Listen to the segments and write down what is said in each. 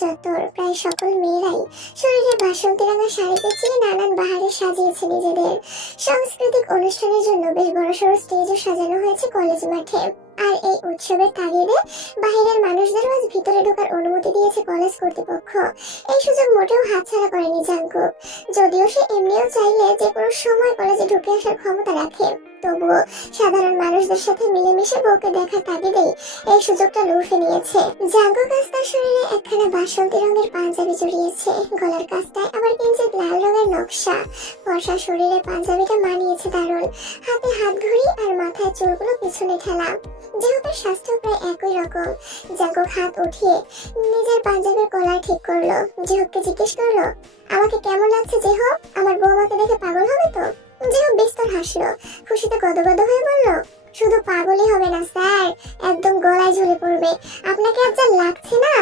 চত্বর প্রায় সকল মেয়েরাই শরীরে বাসন্তী রঙা শাড়ি পেঁচিয়ে নানান বাহারে সাজিয়েছে নিজেদের। সাংস্কৃতিক অনুষ্ঠানের জন্য বেশ বড়সড় স্টেজও সাজানো হয়েছে কলেজ মাঠে। আর এই উৎসবের তাগিদে বাহিরের মানুষদের আজ ভিতরে ঢোকার অনুমতি দিয়েছে কলেজ কর্তৃপক্ষ। এই সুযোগ মোটেও হাতছাড়া করেনি জাঙ্কুক। যদিও সে এমনিও চাইলে যে কোনো সময় কলেজে ঢুকে আসার ক্ষমতা রাখে, তবুও সাধারণ মানুষদের সাথে মিলেমিশে বউকে দেখার তাগিদেই এই সুযোগটা লুফে নিয়েছে। জাঙ্কুক আজ তার শরীরে একখানা বাসন্তী রঙের পাঞ্জাবি জড়িয়েছে, গলার কাছটায় আবার কিঞ্চিৎ লাল রঙের নকশা। ফর্সা শরীরে পাঞ্জাবিটা মানিয়েছে দারুণ। হাতে হাত ঘড়ি আর মাথায় চুলগুলো পিছনে ঠেলা। যেহেতু স্বাস্থ্য প্রায় একই রকম, জাঙ্কুক হাত উঠিয়ে নিজের পাঞ্জাবির কলার ঠিক করলো। জেহবকে জিজ্ঞেস করলো, আমাকে কেমন লাগছে জেহব? আমার বউ আমাকে দেখে পাগল হবে তো? জেহব বিস্তর হাসলো, খুশিতে গদগদ হয়ে বলল, শুধু পাগলই হবে না স্যার, একদম গলায় ঝুলে পড়বে। আপনাকে আজ যা লাগছে না।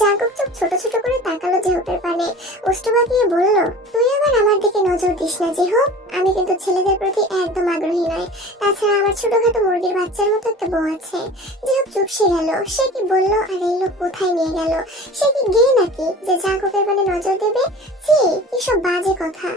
জাঙ্কুক চোখ ছোট ছোট করে তাকালো জেহবের পানে, ওষ্ঠ বাঁকিয়ে বলল, তুই আবার আমার দিকে নজর দিস না জেহব, আমি কিন্তু ছেলেদের প্রতি একদম আগ্রহী নয়। তাছাড়া আমার ছোটখাটো মুরগির বাচ্চার মতো একটা বউ আছে। জেহব চুপসে গেল। সে কি বলল আর এই লোক কোথায় নিয়ে গেল? সে কি গে নাকি যে জাঙ্কুকের পানে নজর দেবে? ছি, এসব বাজে কথা।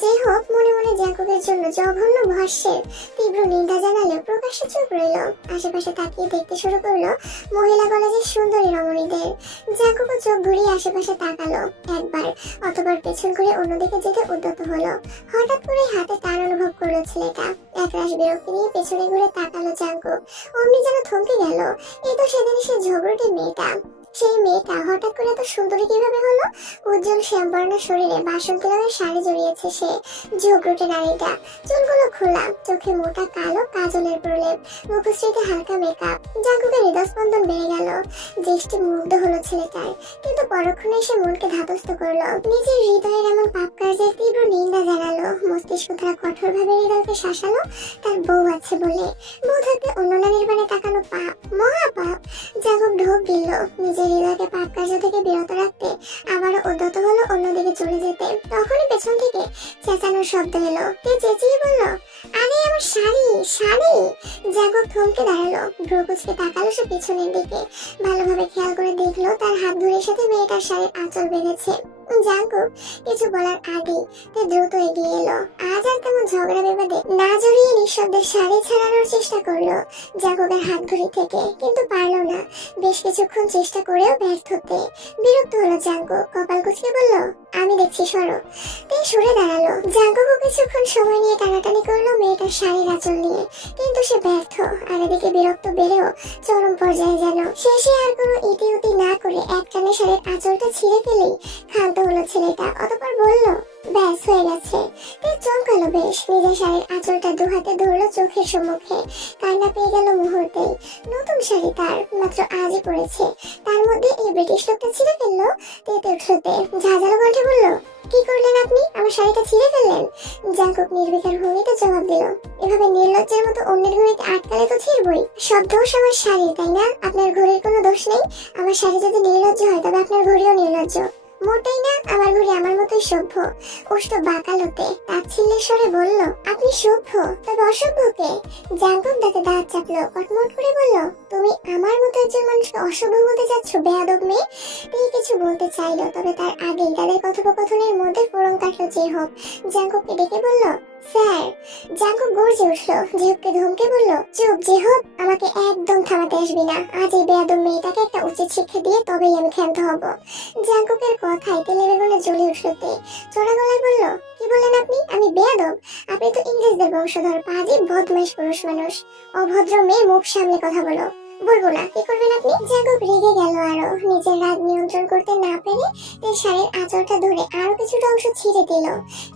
জেহব মনে মনে জাঙ্কুকের জন্য জঘন্য ভস্যের তীব্র নিন্দা জানালেও প্রকাশ্যে চুপ রইল। আশেপাশে তাকিয়ে দেখতে শুরু করলো মহিলা কলেজের সুন্দরী রমণীদের। জাঙ্কুকও চোখ ঘুরিয়ে আশেপাশে তাকালো একবার, অতবার পেছন ঘুরে অন্যদিকে যেতে উদ্যত হলো। হঠাৎ করে হাতে টান অনুভব করলো ছেলেটা। একরাশ বিরক্তি নিয়ে পেছনে ঘুরে তাকালো জাঙ্কুক। অমনি যেন থমকে গেল। এই তো সেদিন সে ঝগড়টে মেয়েটা। সেই মেয়েটা হঠাৎ করে এত সুন্দরী কিভাবে হলো? উজ্জ্বল শ্যামবর্ণ শরীরে বাসন্তী রঙের শাড়ি জড়িয়েছে সে। ঝগড়টে নারীটা, চুলগুলো খোলা, চোখে মোটা কালো কাজলের প্রলেপ, মুখশ্রীতে হালকা মেকআপ। জাঙ্কুকের হৃদস্পন্দন বেড়ে গেল। দৃষ্টি মুগ্ধ হলো ছেলেটার, কিন্তু পরক্ষণে সে মনকে ধাতস্থ করলো। নিজের হৃদয়ের এমন পাপ কার্যের তীব্র নিন্দা জানালো। মস্তিষ্ক তারা কঠোরভাবে হৃদয়কে শাসালো তার বউ আছে বলে। বউ থাকতে অন্য নারীর বানে তাকানো পাপ, মহা পাপ। জাঙ্কুক ঢোক গিলল নিজের হৃদয়কে পাপ কার্য থেকে বিরত রাখতে। আবারও উদ্যত হলো অন্যদিকে চলে যেতে। তখনই পেছন থেকে চেঁচানোর শব্দ এলো। কে চেঁচিয়ে বলল, আরে আমার শাড়ি, শাড়ি! জাঙ্কুক থমকে দাঁড়ালো, ভ্রু কুঁচকে তাকালো সে পিছনের দিকে। ভালোভাবে খেয়াল করে দেখলো তার হাত ধরে সাথে মেয়েটার শাড়ির আঁচল বেঁধেছে। জাঙ্কুক কিছু বলার আগেই তে দ্রুত এগিয়ে এলো। আজ আর তেমন ঝগড়া বিবাদে না জড়িয়ে নিঃশব্দের শাড়ি ছাড়ানোর চেষ্টা করলো জাঙ্কুকের হাত ঘড়ি থেকে, কিন্তু পারলো না। বেশ কিছুক্ষণ চেষ্টা করেও ব্যর্থ হতে বিরক্ত হলো জাঙ্কুক। কপাল কুঁচকে বলল, আমি দেখছি, সরো। তে সরে দাঁড়ালো। জাঙ্কুকও কিছুক্ষণ সময় নিয়ে টানাটানি করলো মেয়েটার শাড়ির আঁচল নিয়ে, কিন্তু সে ব্যর্থ। আর এদিকে বিরক্ত বেড়েও চরম পর্যায়ে যেন। শেষে আর কোনো ইতিউতি না করে এক টানে শাড়ির আঁচলটা ছিঁড়ে ফেলেই ক্ষান্ত হলো ছেলেটা। অতঃপর বলল, ব্যাস হয়ে গেছে। তে চমকালো বেশ। নিজের শাড়ির আঁচলটা দু হাতে ধরলো চোখের সম্মুখে। কান্না পেয়ে গেল মুহূর্তেই। নতুন শাড়ি তার, মাত্র আজই পরেছে, তার মধ্যে এই ব্রিটিশ লোকটা ছিঁড়ে ফেললো। তেতে উঠলোতে ঝাঁঝালো কণ্ঠে বলল, কি করলেন আপনি? আমার শাড়িটা ছিঁড়ে ফেললেন? জাঙ্কুক নির্বিকার ভঙ্গিতে জবাব দিল, এভাবে নির্লজ্জের মতো অন্যের ঘড়িতে আটকালে তো ছিঁড়বই। সব দোষ আমার শাড়ির, তাই না? আপনার ঘড়ির কোনো দোষ নেই। আমার শাড়ি যদি নির্লজ্জ হয় তবে আপনার ঘড়িও নির্লজ্জ। মোটেই না, আমার ঘড়ি আমার মতোই সভ্য। ওষ্ঠ বাঁকালোতে তাচ্ছিল্যের স্বরে বলল, আপনি সভ্য, তবে অসভ্য কে? জাঙ্কুক দাঁতে দাঁত চাপলো, কটমট করে বলল, তুমি আমার মতো একজন মানুষকে অসভ্য বলতে চাচ্ছ, বেয়াদব মেয়ে? তিনি কিছু বলতে চাইলো, তবে তার আগেই তাদের কথোপকথনের মধ্যে ফোড়ন কাটলো জেহব। জাঙ্কুককে ডেকে বলল, স্যার। জাঙ্কুক গর্জে উঠলো, জেহবকে ধমকে বলল, চুপ জেহব, আমাকে একদম থামাতে আসবি না। আজ এই বেয়াদব মেয়েটাকে একটা উচিত শিক্ষা দিয়ে তবেই আমি ক্ষান্ত হব। জাঙ্কুকের কথায় তেলে বেগুনে জ্বলে উঠলো তে। চড়া গলায় বলল, কি বললেন আপনি? আমি বেয়াদব? আপনি তো ইংরেজদের বংশধর, পাজি বদমাইশ পুরুষ মানুষ। অভদ্র মেয়ে, মুখ সামলে কথা বলো। বলবো না, কি করবেন আপনি? জাঙ্কুক রেগে গেল আরো। নিজের রাগ নিয়ন্ত্রণ করতে না পেরে তে শাড়ির আঁচলটা ধরে আরো কিছুটা অংশ ছিঁড়ে দিল।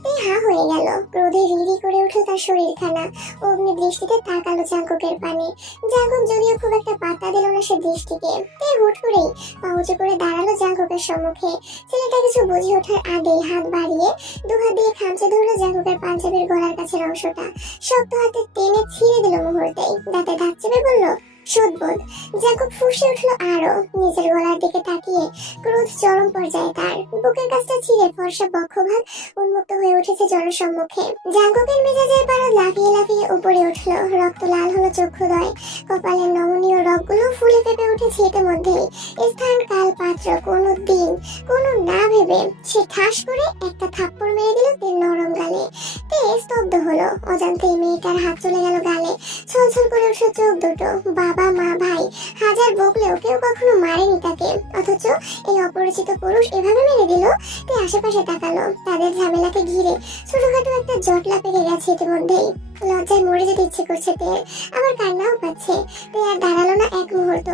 তে হা হয়ে গেল। ক্রোধে রিরি করে উঠলো তার শরীরখানা। অগ্নি দৃষ্টিতে তাকালো জাঙ্কুকের পানে। জাঙ্কুক যদিও খুব একটা পাত্তা দিল না সে দৃষ্টিকে। তে হুট করেই পা উঁচু করে দাঁড়ালো জাঙ্কুকের সম্মুখে। ছেলেটা কিছু বুঝে ওঠার আগেই হাত বাড়িয়ে দুহাত দিয়ে খামচে ধরলো জাঙ্কুকের পাঞ্জাবির গলার কাছের অংশটা। শক্ত হাতে টেনে ছিঁড়ে দিল মুহূর্তেই। দাঁতে দাঁত চেপে বলল, সদবোধ। জাঙ্কুক ফুঁসে উঠলো আরো, নিজের গলার দিকে তাকিয়ে ক্রোধ চরম পর্যায়ে তার। বুকের কাছটা ছিঁড়ে ফর্সা বক্ষভাগ উন্মুক্ত হয়ে উঠেছে জনসম্মুখে। জাঙ্কুকের মেজাজের পারদ লাফিয়ে লাফিয়ে উপরে উঠলো, রক্ত লাল হলো চক্ষুদ্বয়। কপালের নমনীয় রগগুলো ফুলে ফেপে উঠেছে ইতিমধ্যেই। স্থান কাল পাত্র কোনো দিন কোনো না ভেবে সে ঠাস করে একটা থাপ্পড় মেরে দিল তের নরম গালে। তে স্তব্ধ হলো, অজান্তেই মেয়েটার হাত চলে গেল গালে। ছলছল করে উঠল চোখ দুটো। বাবা মা ভাই হাজার বকলেও কেউ কখনো মারেনি তাকে, অথচ এই অপরিচিত পুরুষ এভাবে মেরে দিল। তে আশেপাশে তাকালো, তাদের ঝামেলাকে ঘিরে ছোটখাটো একটা জটলা পেকে গেছে ইতিমধ্যেই। লজ্জায় মরে যেতে ইচ্ছে করছে তের, আবার কান্নাও পাচ্ছে। তে আর দাঁড়ালো না এক মুহূর্ত,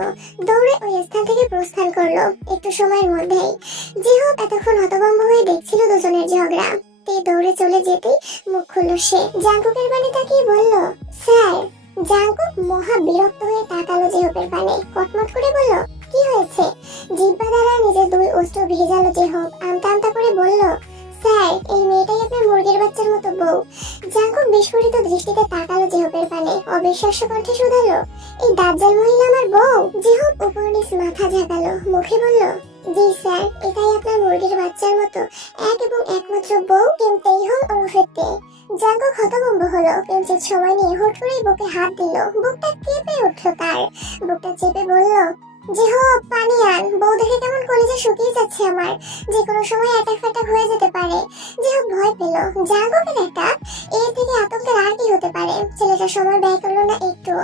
দৌড়ে ওই স্থান থেকে প্রস্থান করলো একটু সময়ের মধ্যেই। জিহব এতক্ষণ হতভম্ব হয়ে দেখছিল দুজনের ঝগড়া। তে দৌড়ে চলে যেতেই মুখ খুললো সে। জাঙ্কুকের পানে তাকিয়ে বলল, স্যার। জাঙ্কুক মহা বিরক্ত হয়ে তাকালো জিহবের পানে, কটমট করে বলল, কি হয়েছে? জিহ্বা দ্বারা নিজের দুই অস্ত্র ভেজালো জিহব, আমতা আমতা করে বলল, স্যার এই মেয়েটাই আপনার মুরগির বাচ্চার মতো বউ। জাঙ্কুক বিস্ফোরিত দৃষ্টিতে তাকালো জিহবের পানে, অবিশ্বাস্য কণ্ঠে শুধালো, এই দাজ্জাল মহিলা আমার বউ? জিহব উপর নিচ মাথা ঝাঁকালো, মুখে বলল, জি স্যার, এটাই আপনার মুরগির বাচ্চার মতো এক এবং একমাত্র বউ কিম তেইহং ওরফে তে। জাঙ্কুক হতভম্ব হলো, কিঞ্চিত সময় নিয়ে হুট করেই বুকে হাত দিল। বুকটা কেঁপে উঠলো তার, বুকটা চেপে বলল, জিহব পানি আন, বউ দেখে কেমন কলিজা শুকিয়ে যাচ্ছে আমার, যে কোনো সময় অ্যাটাক ফ্যাটাক হয়ে যেতে পারে। জিহব ভয় পেল, জাঙ্কুকের অ্যাটাক, এর থেকে আতঙ্কের আর কি হতে পারে। ছেলেটা সময় ব্যয় করলো না একটু,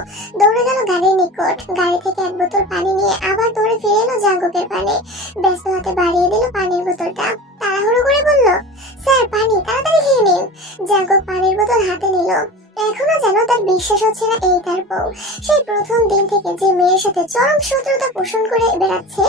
দৌড়ে গেল গাড়ির নিকট। গাড়ি থেকে এক বোতল পানি নিয়ে আবার দৌড়ে ফিরে এলো জাঙ্কুকের পানে, ব্যস্ত হাতে বাড়িয়ে দিল পানির বোতলটা। তাড়াহুড়ো করে বলল, স্যার পানি, তাড়াতাড়ি খেয়ে নিন। জাঙ্কুক পানির বোতল হাতে নিল। এখনো যেন তার বিশ্বাস হচ্ছে না এই তার বউ। সেই প্রথম দিন থেকে যে মেয়ের সাথে চরম শত্রুতা পোষণ করে বেড়াচ্ছে,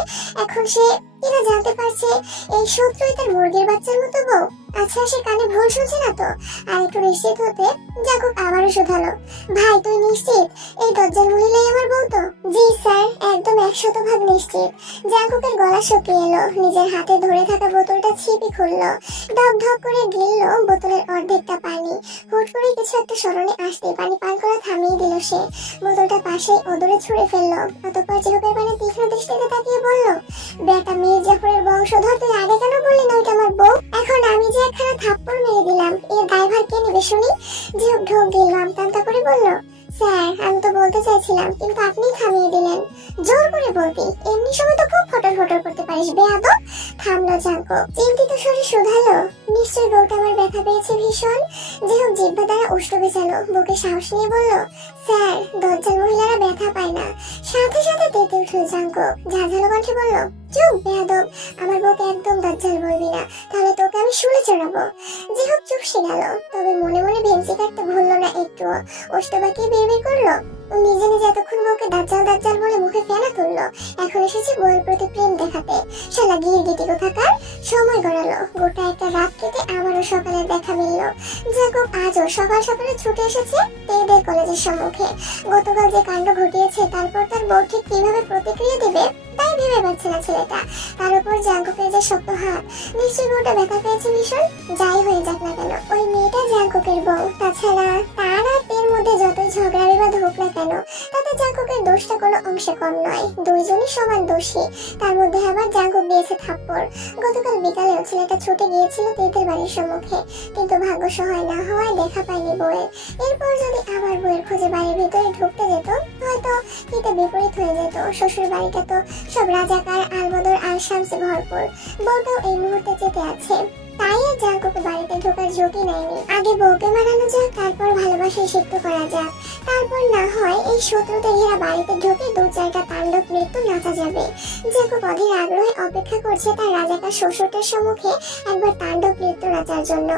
এখন সে কিনা জানতে পারছে এই শত্রুই তার মুরগির বাচ্চার মতো বউ। আচ্ছা সে কানে ভুল শুনছে না তো? আর একটু নিশ্চিত হতে জাঙ্কুক আবারও শুধালো, ভাই তুই নিশ্চিত এই দজ্জাল মহিলাই আমার বউ তো? জি স্যার, একদম 100% নিশ্চিত। জাঙ্কুকের গলা শুকিয়ে এলো, নিজের হাতে ধরে থাকা বোতলটা ছিপি খুললো, ধপ ধপ করে গিললো বোতলের অর্ধেকটা পানি। হুট করে কিছু একটা স্মরণে আসতে পানি পান করা থামিয়ে দিল সে। বোতলটা পাশে অদূরে ছুঁড়ে ফেললো। অতঃপর জিহবের পানে তীক্ষ্ণ দৃষ্টিতে তাকিয়ে বলল, বেটা মীর জাফরের বংশধর, তুই আগে কেন বললি না ওইটা আমার বউ? এখন আমি যে একখানা থাপ্পড় মেরে দিলাম, এর দায়ভার কে নেবে শুনি? জিহব ঢোক গিললো, আমতা করে বলল, স্যার আমি তো বলতে চাইছিলাম, কিন্তু আপনি থামিয়ে দিলেন। জোর করে বলবি, এমনি সময় তো খুব ফটর ফটর করতে পারিস বেয়াদব। থামলো জাঙ্কুক, চিন্তিত স্বরে শুধালো, নিশ্চয়ই বউটা আমার ব্যথা পেয়েছে ভীষণ। জিহব জিহ্বা দ্বারা উষ্ঠ ভেজালো, বুকে সাহস নিয়ে বলল, স্যার দজ্জাল মহিলারা ব্যথা পায় না। সাথে সাথে তেতে উঠল জাঙ্কুক, ঝাঁঝালো কণ্ঠে বলল, চুপ বেয়াদব, আমার বউকে একদম দজ্জাল বলবি না, তাহলে তোকে আমি শুলে চড়াবো। জিহব চুপসে গেল, তবে মনে মনে ভেঙচি কাটতে ভুললো না একটুও। ওষ্ঠ বাঁকিয়ে বের করলো, নিজে নিজে এতক্ষণ বউকে দাজ্জাল দাজ্জাল বলে মুখে ফেনা তুললো, এখন এসেছে বউয়ের প্রতি প্রেম দেখাতে। শালা গিরগিটি কোথাকার। সময় গড়ালো, গোটা একটা রাত কেটে আবারও সকালের দেখা মিলল। জাঙ্কুক আজও সকাল সকালে ছুটে এসেছে তেদের কলেজের সম্মুখে। গতকাল যে কাণ্ড ঘটিয়েছে, তারপর তার বউ ঠিক কিভাবে প্রতিক্রিয়া দেবে তাই ভেবে পাচ্ছে না ছেলেটা। তার উপর জাঙ্কুকের যে শক্ত হাত, নিশ্চয়ই বউটা ব্যথা পেয়েছে ভীষণ। যাই হয়ে যাক না কেন, ওই মেয়েটা জাঙ্কুকের বউ। তাছাড়া তার আর তের মধ্যে যতই ঝগড়া বিবাদ হোক না কেন, তাতে জাঙ্কুকের দোষটা কোনো অংশে কম নয়, দুইজনই সমান দোষী। তার মধ্যে আবার জাঙ্কুক দিয়েছে থাপ্পড়। গতকাল বিকালেও ছেলেটা ছুটে গিয়েছিল তেদের বাড়ির সম্মুখে, কিন্তু ভাগ্য সহায় না হওয়ায় দেখা পায়নি বউয়ের। এরপর যদি আবার বউয়ের খোঁজে বাড়ির ভিতরে ঢুকতে যেত, হয়তো হিতে বিপরীত হয়ে যেত। শ্বশুর বাড়িটা তো সব রাজাকার আলবদর আর শামসে ভরপুর, বউটাও এই মুহূর্তে চেতে আছে। তাই আর জাঙ্কুকে বাড়িতে ঢোকার ঝুঁকি নেয়নি। আগে বউকে মানানো যাক, তারপর ভালোবাসায় সিদ্ধ করা যাক, তারপর না হয় এই শত্রুতে ঘেরা বাড়িতে ঢুকে দু চারটা তাণ্ডব নৃত্য নাচা যাবে। জাঙ্কুক অধীর আগ্রহে অপেক্ষা করছে তার রাজাকার শ্বশুরটার সম্মুখে একবার তাণ্ডব নৃত্য নাচার জন্য।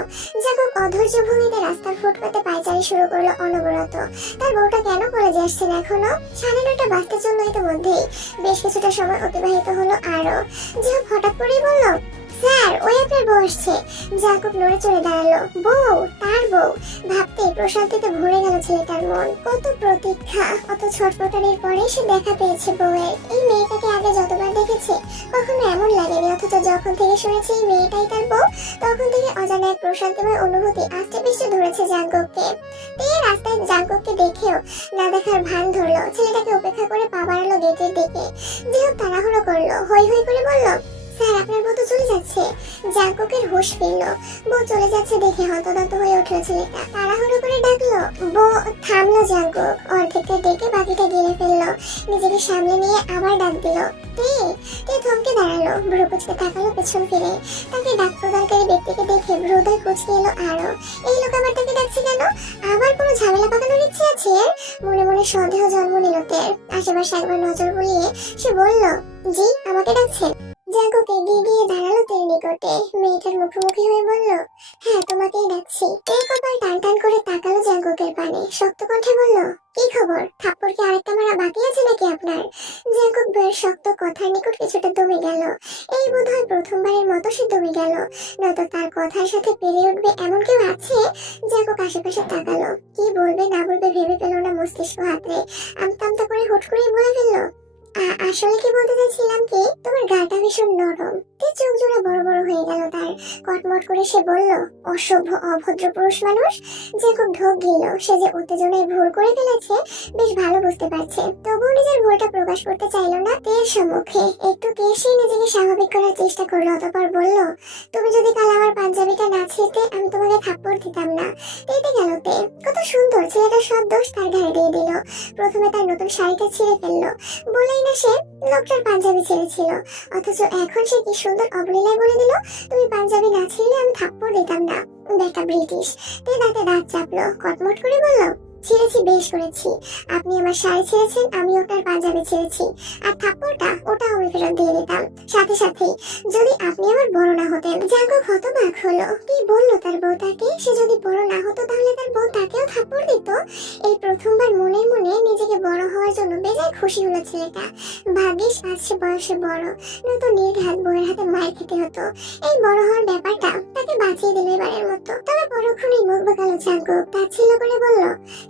জাঙ্কুক অধৈর্য ভঙ্গিতে রাস্তার ফুটপাতে পায়চারি শুরু করলো অনবরত। তার বউটা কেন কলেজে আসছে না এখনো? 9:30 বাজতে চললো ইতিমধ্যেই। বেশ কিছুটা সময় অতিবাহিত হলো আরো। জিহব হঠাৎ করেই বলল, স্যার ওই আপনার বউ আসছে। জাঙ্কুক নড়ে চড়ে দাঁড়ালো। বউ? তার বউ? ভাবতে প্রশান্তিতে ভরে গেল ছেলেটার মন। কত প্রতীক্ষা, কত ছটফটানির পরে সে দেখা পেয়েছে বউয়ের। এই মেয়েটাকে আগে যতবার দেখেছে কখনো এমন লাগেনি, অথচ যখন থেকে শুনেছে এই মেয়েটাই তার বউ, তখন থেকে অজানা এক প্রশান্তিময় অনুভূতি আস্তে পিষ্টে ধরেছে জাঙ্কুককে। তে রাস্তায় জাঙ্কুককে দেখেও না দেখার ভান ধরলো। ছেলেটাকে উপেক্ষা করে পা বাড়ালো গেটের দিকে। জিহব তাড়াহুড়ো করলো, হই হই করে বলল, স্যার আপনার বউ তো চলে যাচ্ছে। জাঙ্কুকের হুঁশ ফিরলো। বউ চলে যাচ্ছে দেখে হতদন্ত হয়ে উঠলো ছেলেটা। তাড়াহুড়ো করে ডাকলো, বউ। থামলো জাঙ্কুক, অর্ধেকটা ডেকে বাকিটা গিলে ফেললো। নিজেকে সামলে নিয়ে আবার ডাক দিল, তে। তে থমকে দাঁড়ালো, ভ্রু কুচকে তাকালো পেছন ফিরে। তাকে ডাক প্রদানকারী ব্যক্তিকে দেখে ভ্রুদয় কুচকে এলো আরো। এই লোক আবার তাকে ডাকছে কেন? আবার কোনো ঝামেলা পাকানোর ইচ্ছে আছে এর? মনে মনে সন্দেহ জন্ম নিল তের। আশেপাশে একবার নজর বুলিয়ে সে বলল, জি আমাকে ডাকছেন? জাঙ্কুক এগিয়ে গিয়ে দাঁড়ালো তের নিকটে। মেয়েটার মুখোমুখি হয়ে বলল, হ্যাঁ তোমাকেই ডাকছি। তে কপাল টান টান করে তাকালো জাঙ্কুকের পানে, শক্ত কণ্ঠে বলল, কি খবর? থাপ্পড় কি আরেকটা মারা বাকি আছে নাকি আপনার? জাঙ্কুক বইয়ের শক্ত কথার নিকট কিছুটা দমে গেল। এই বোধহয় প্রথমবারের মতো সে দমে গেল, নয়তো তার কথার সাথে পেরে উঠবে এমন কেউ আছে? জাঙ্কুক আশেপাশে তাকালো, কি বলবে না বলবে ভেবে পেল না মস্তিষ্ক হাতড়ে। আমতা আমতা করে হুট করেই বলে ফেললো, আসলে কি বলতে চাইছিলাম কি, তোমার গাটা ভীষণ নরম। তে চোখ জোড়া বড় বড় হয়ে গেল তার। কটমট করে সে বলল, অসভ্য অভদ্র পুরুষ মানুষ। জাঙ্কুক ঢোক গিলল। সে যে উত্তেজনায় ভুল করে ফেলেছে বেশ ভালো বুঝতে পারছে, তবুও নিজের ভুলটা প্রকাশ করতে চাইল না তের সম্মুখে। একটু কেসে নিজেকে স্বাভাবিক করার চেষ্টা করলো, অতঃপর বলল, তুমি যদি কাল আমার পাঞ্জাবিটা না ছিঁড়তে আমি তোমাকে থাপ্পড় দিতাম না। তেতে গেল তে। কত সুন্দর, ছেলেটার সব দোষ তার ঘাড়ে দিয়ে দিল। প্রথমে তার নতুন শাড়িটা ছিঁড়ে ফেললো, বলেই না সে লোকটার পাঞ্জাবি ছেড়েছিল, অথচ এখন সে কি সুন্দর অবলীলায় বলে দিল, তুমি পাঞ্জাবি না ছিঁড়লে আমি থাপ্পড় দিতাম না। বেটা ব্রিটিশ। তে দাঁতে দাঁত চাপলো, কটমট করে বলল, ছিঁড়েছি, বেশ করেছি। আপনি আমার শাড়ি ছেড়েছেন, আমি ওটার পাঞ্জাবি ছেড়েছি। আর থাপ্পড়টা ওটা আমি ফেরত দিয়ে দিতাম সাথে সাথেই, যদি আপনি আমার বড় না হতেন। জাঙ্কুক হতবাক হলো, কি বললো তার বউ তাকে? সে যদি বড় না হতো তাহলে তার বউ তাকেও থাপ্পড় দিত। এই প্রথমবার মনে মনে নিজেকে বড় হওয়ার জন্য বেজায় খুশি হলো ছেলেটা। ভাগ্যিস আজ সে বয়সে বড়, নয়তো নির্ঘাত বউয়ের হাতে মায়ের খেতে হতো। এই বড় হওয়ার ব্যাপারটা তাকে বাঁচিয়ে দিল এবারের মতো। তবে পরক্ষণেই মুখ বাঁকালো জাঙ্কুক, তাচ্ছিল্য করে বলল,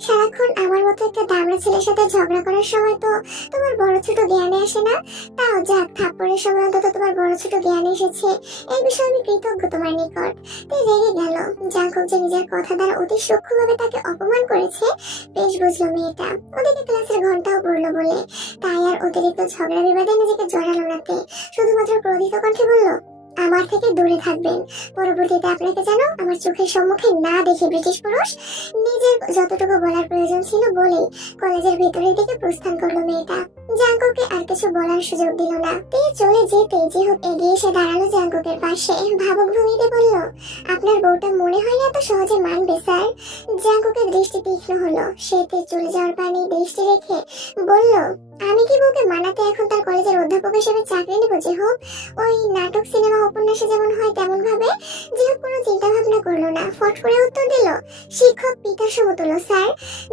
সারাক্ষণ আমার মতো একটা দামড়া ছেলের সাথে ঝগড়া করার সময় তো তোমার বড় ছোট জ্ঞানে আসে না। তাও যাক, থাপ্পড়ের সময় অন্তত তোমার বড় ছোট জ্ঞানে এসেছে, এই বিষয়ে আমি কৃতজ্ঞ তোমার নিকট। তাই রেগে গেল। জাঙ্কুক যে নিজের কথা দ্বারা অতি সূক্ষ্মভাবে তাকে অপমান করেছে বেশ বুঝলো মেয়েটা। ওদিকে ক্লাসের ঘন্টাও পড়লো বলে তাই আর অতিরিক্ত ঝগড়া বিবাদে নিজেকে জড়ালো না তে। শুধুমাত্র ক্রোধিত কণ্ঠে বলল, আমার থেকে দূরে থাকবেন। পরবর্তীতে আপনাকে যেন আমার চোখের সম্মুখে না দেখি ব্রিটিশ পুরুষ। নিজের যতটুকু বলার প্রয়োজন ছিল বলেই কলেজের ভেতরের দিকে প্রস্থান করলো মেয়েটা। জাঙ্কুককে আর কিছু বলার সুযোগ দিল না। তে চলে যেতে জিহব এগিয়ে এসে দাঁড়ালো জাঙ্কুকের পাশে, ভাবুক ভঙ্গিতে বলল, আপনার বউটা মনে হয় না এত সহজে মানবে স্যার। জাঙ্কুকের দৃষ্টি তীক্ষ্ণ হলো। সে তে চলে যাওয়ার পানে দৃষ্টি রেখে বলল, আমি কি বউকে মানাতে এখন তার কলেজের অধ্যাপক হিসেবে চাকরি নেব জিহব? ওই নাটক সিনেমা উপন্যাসে যেমন হয় তেমন ভাবে? জিহব কোনো চিন্তা ভাবনা করলো না, ফট করে উত্তর দিল, শিক্ষক পিতার সমতুল্য স্যার।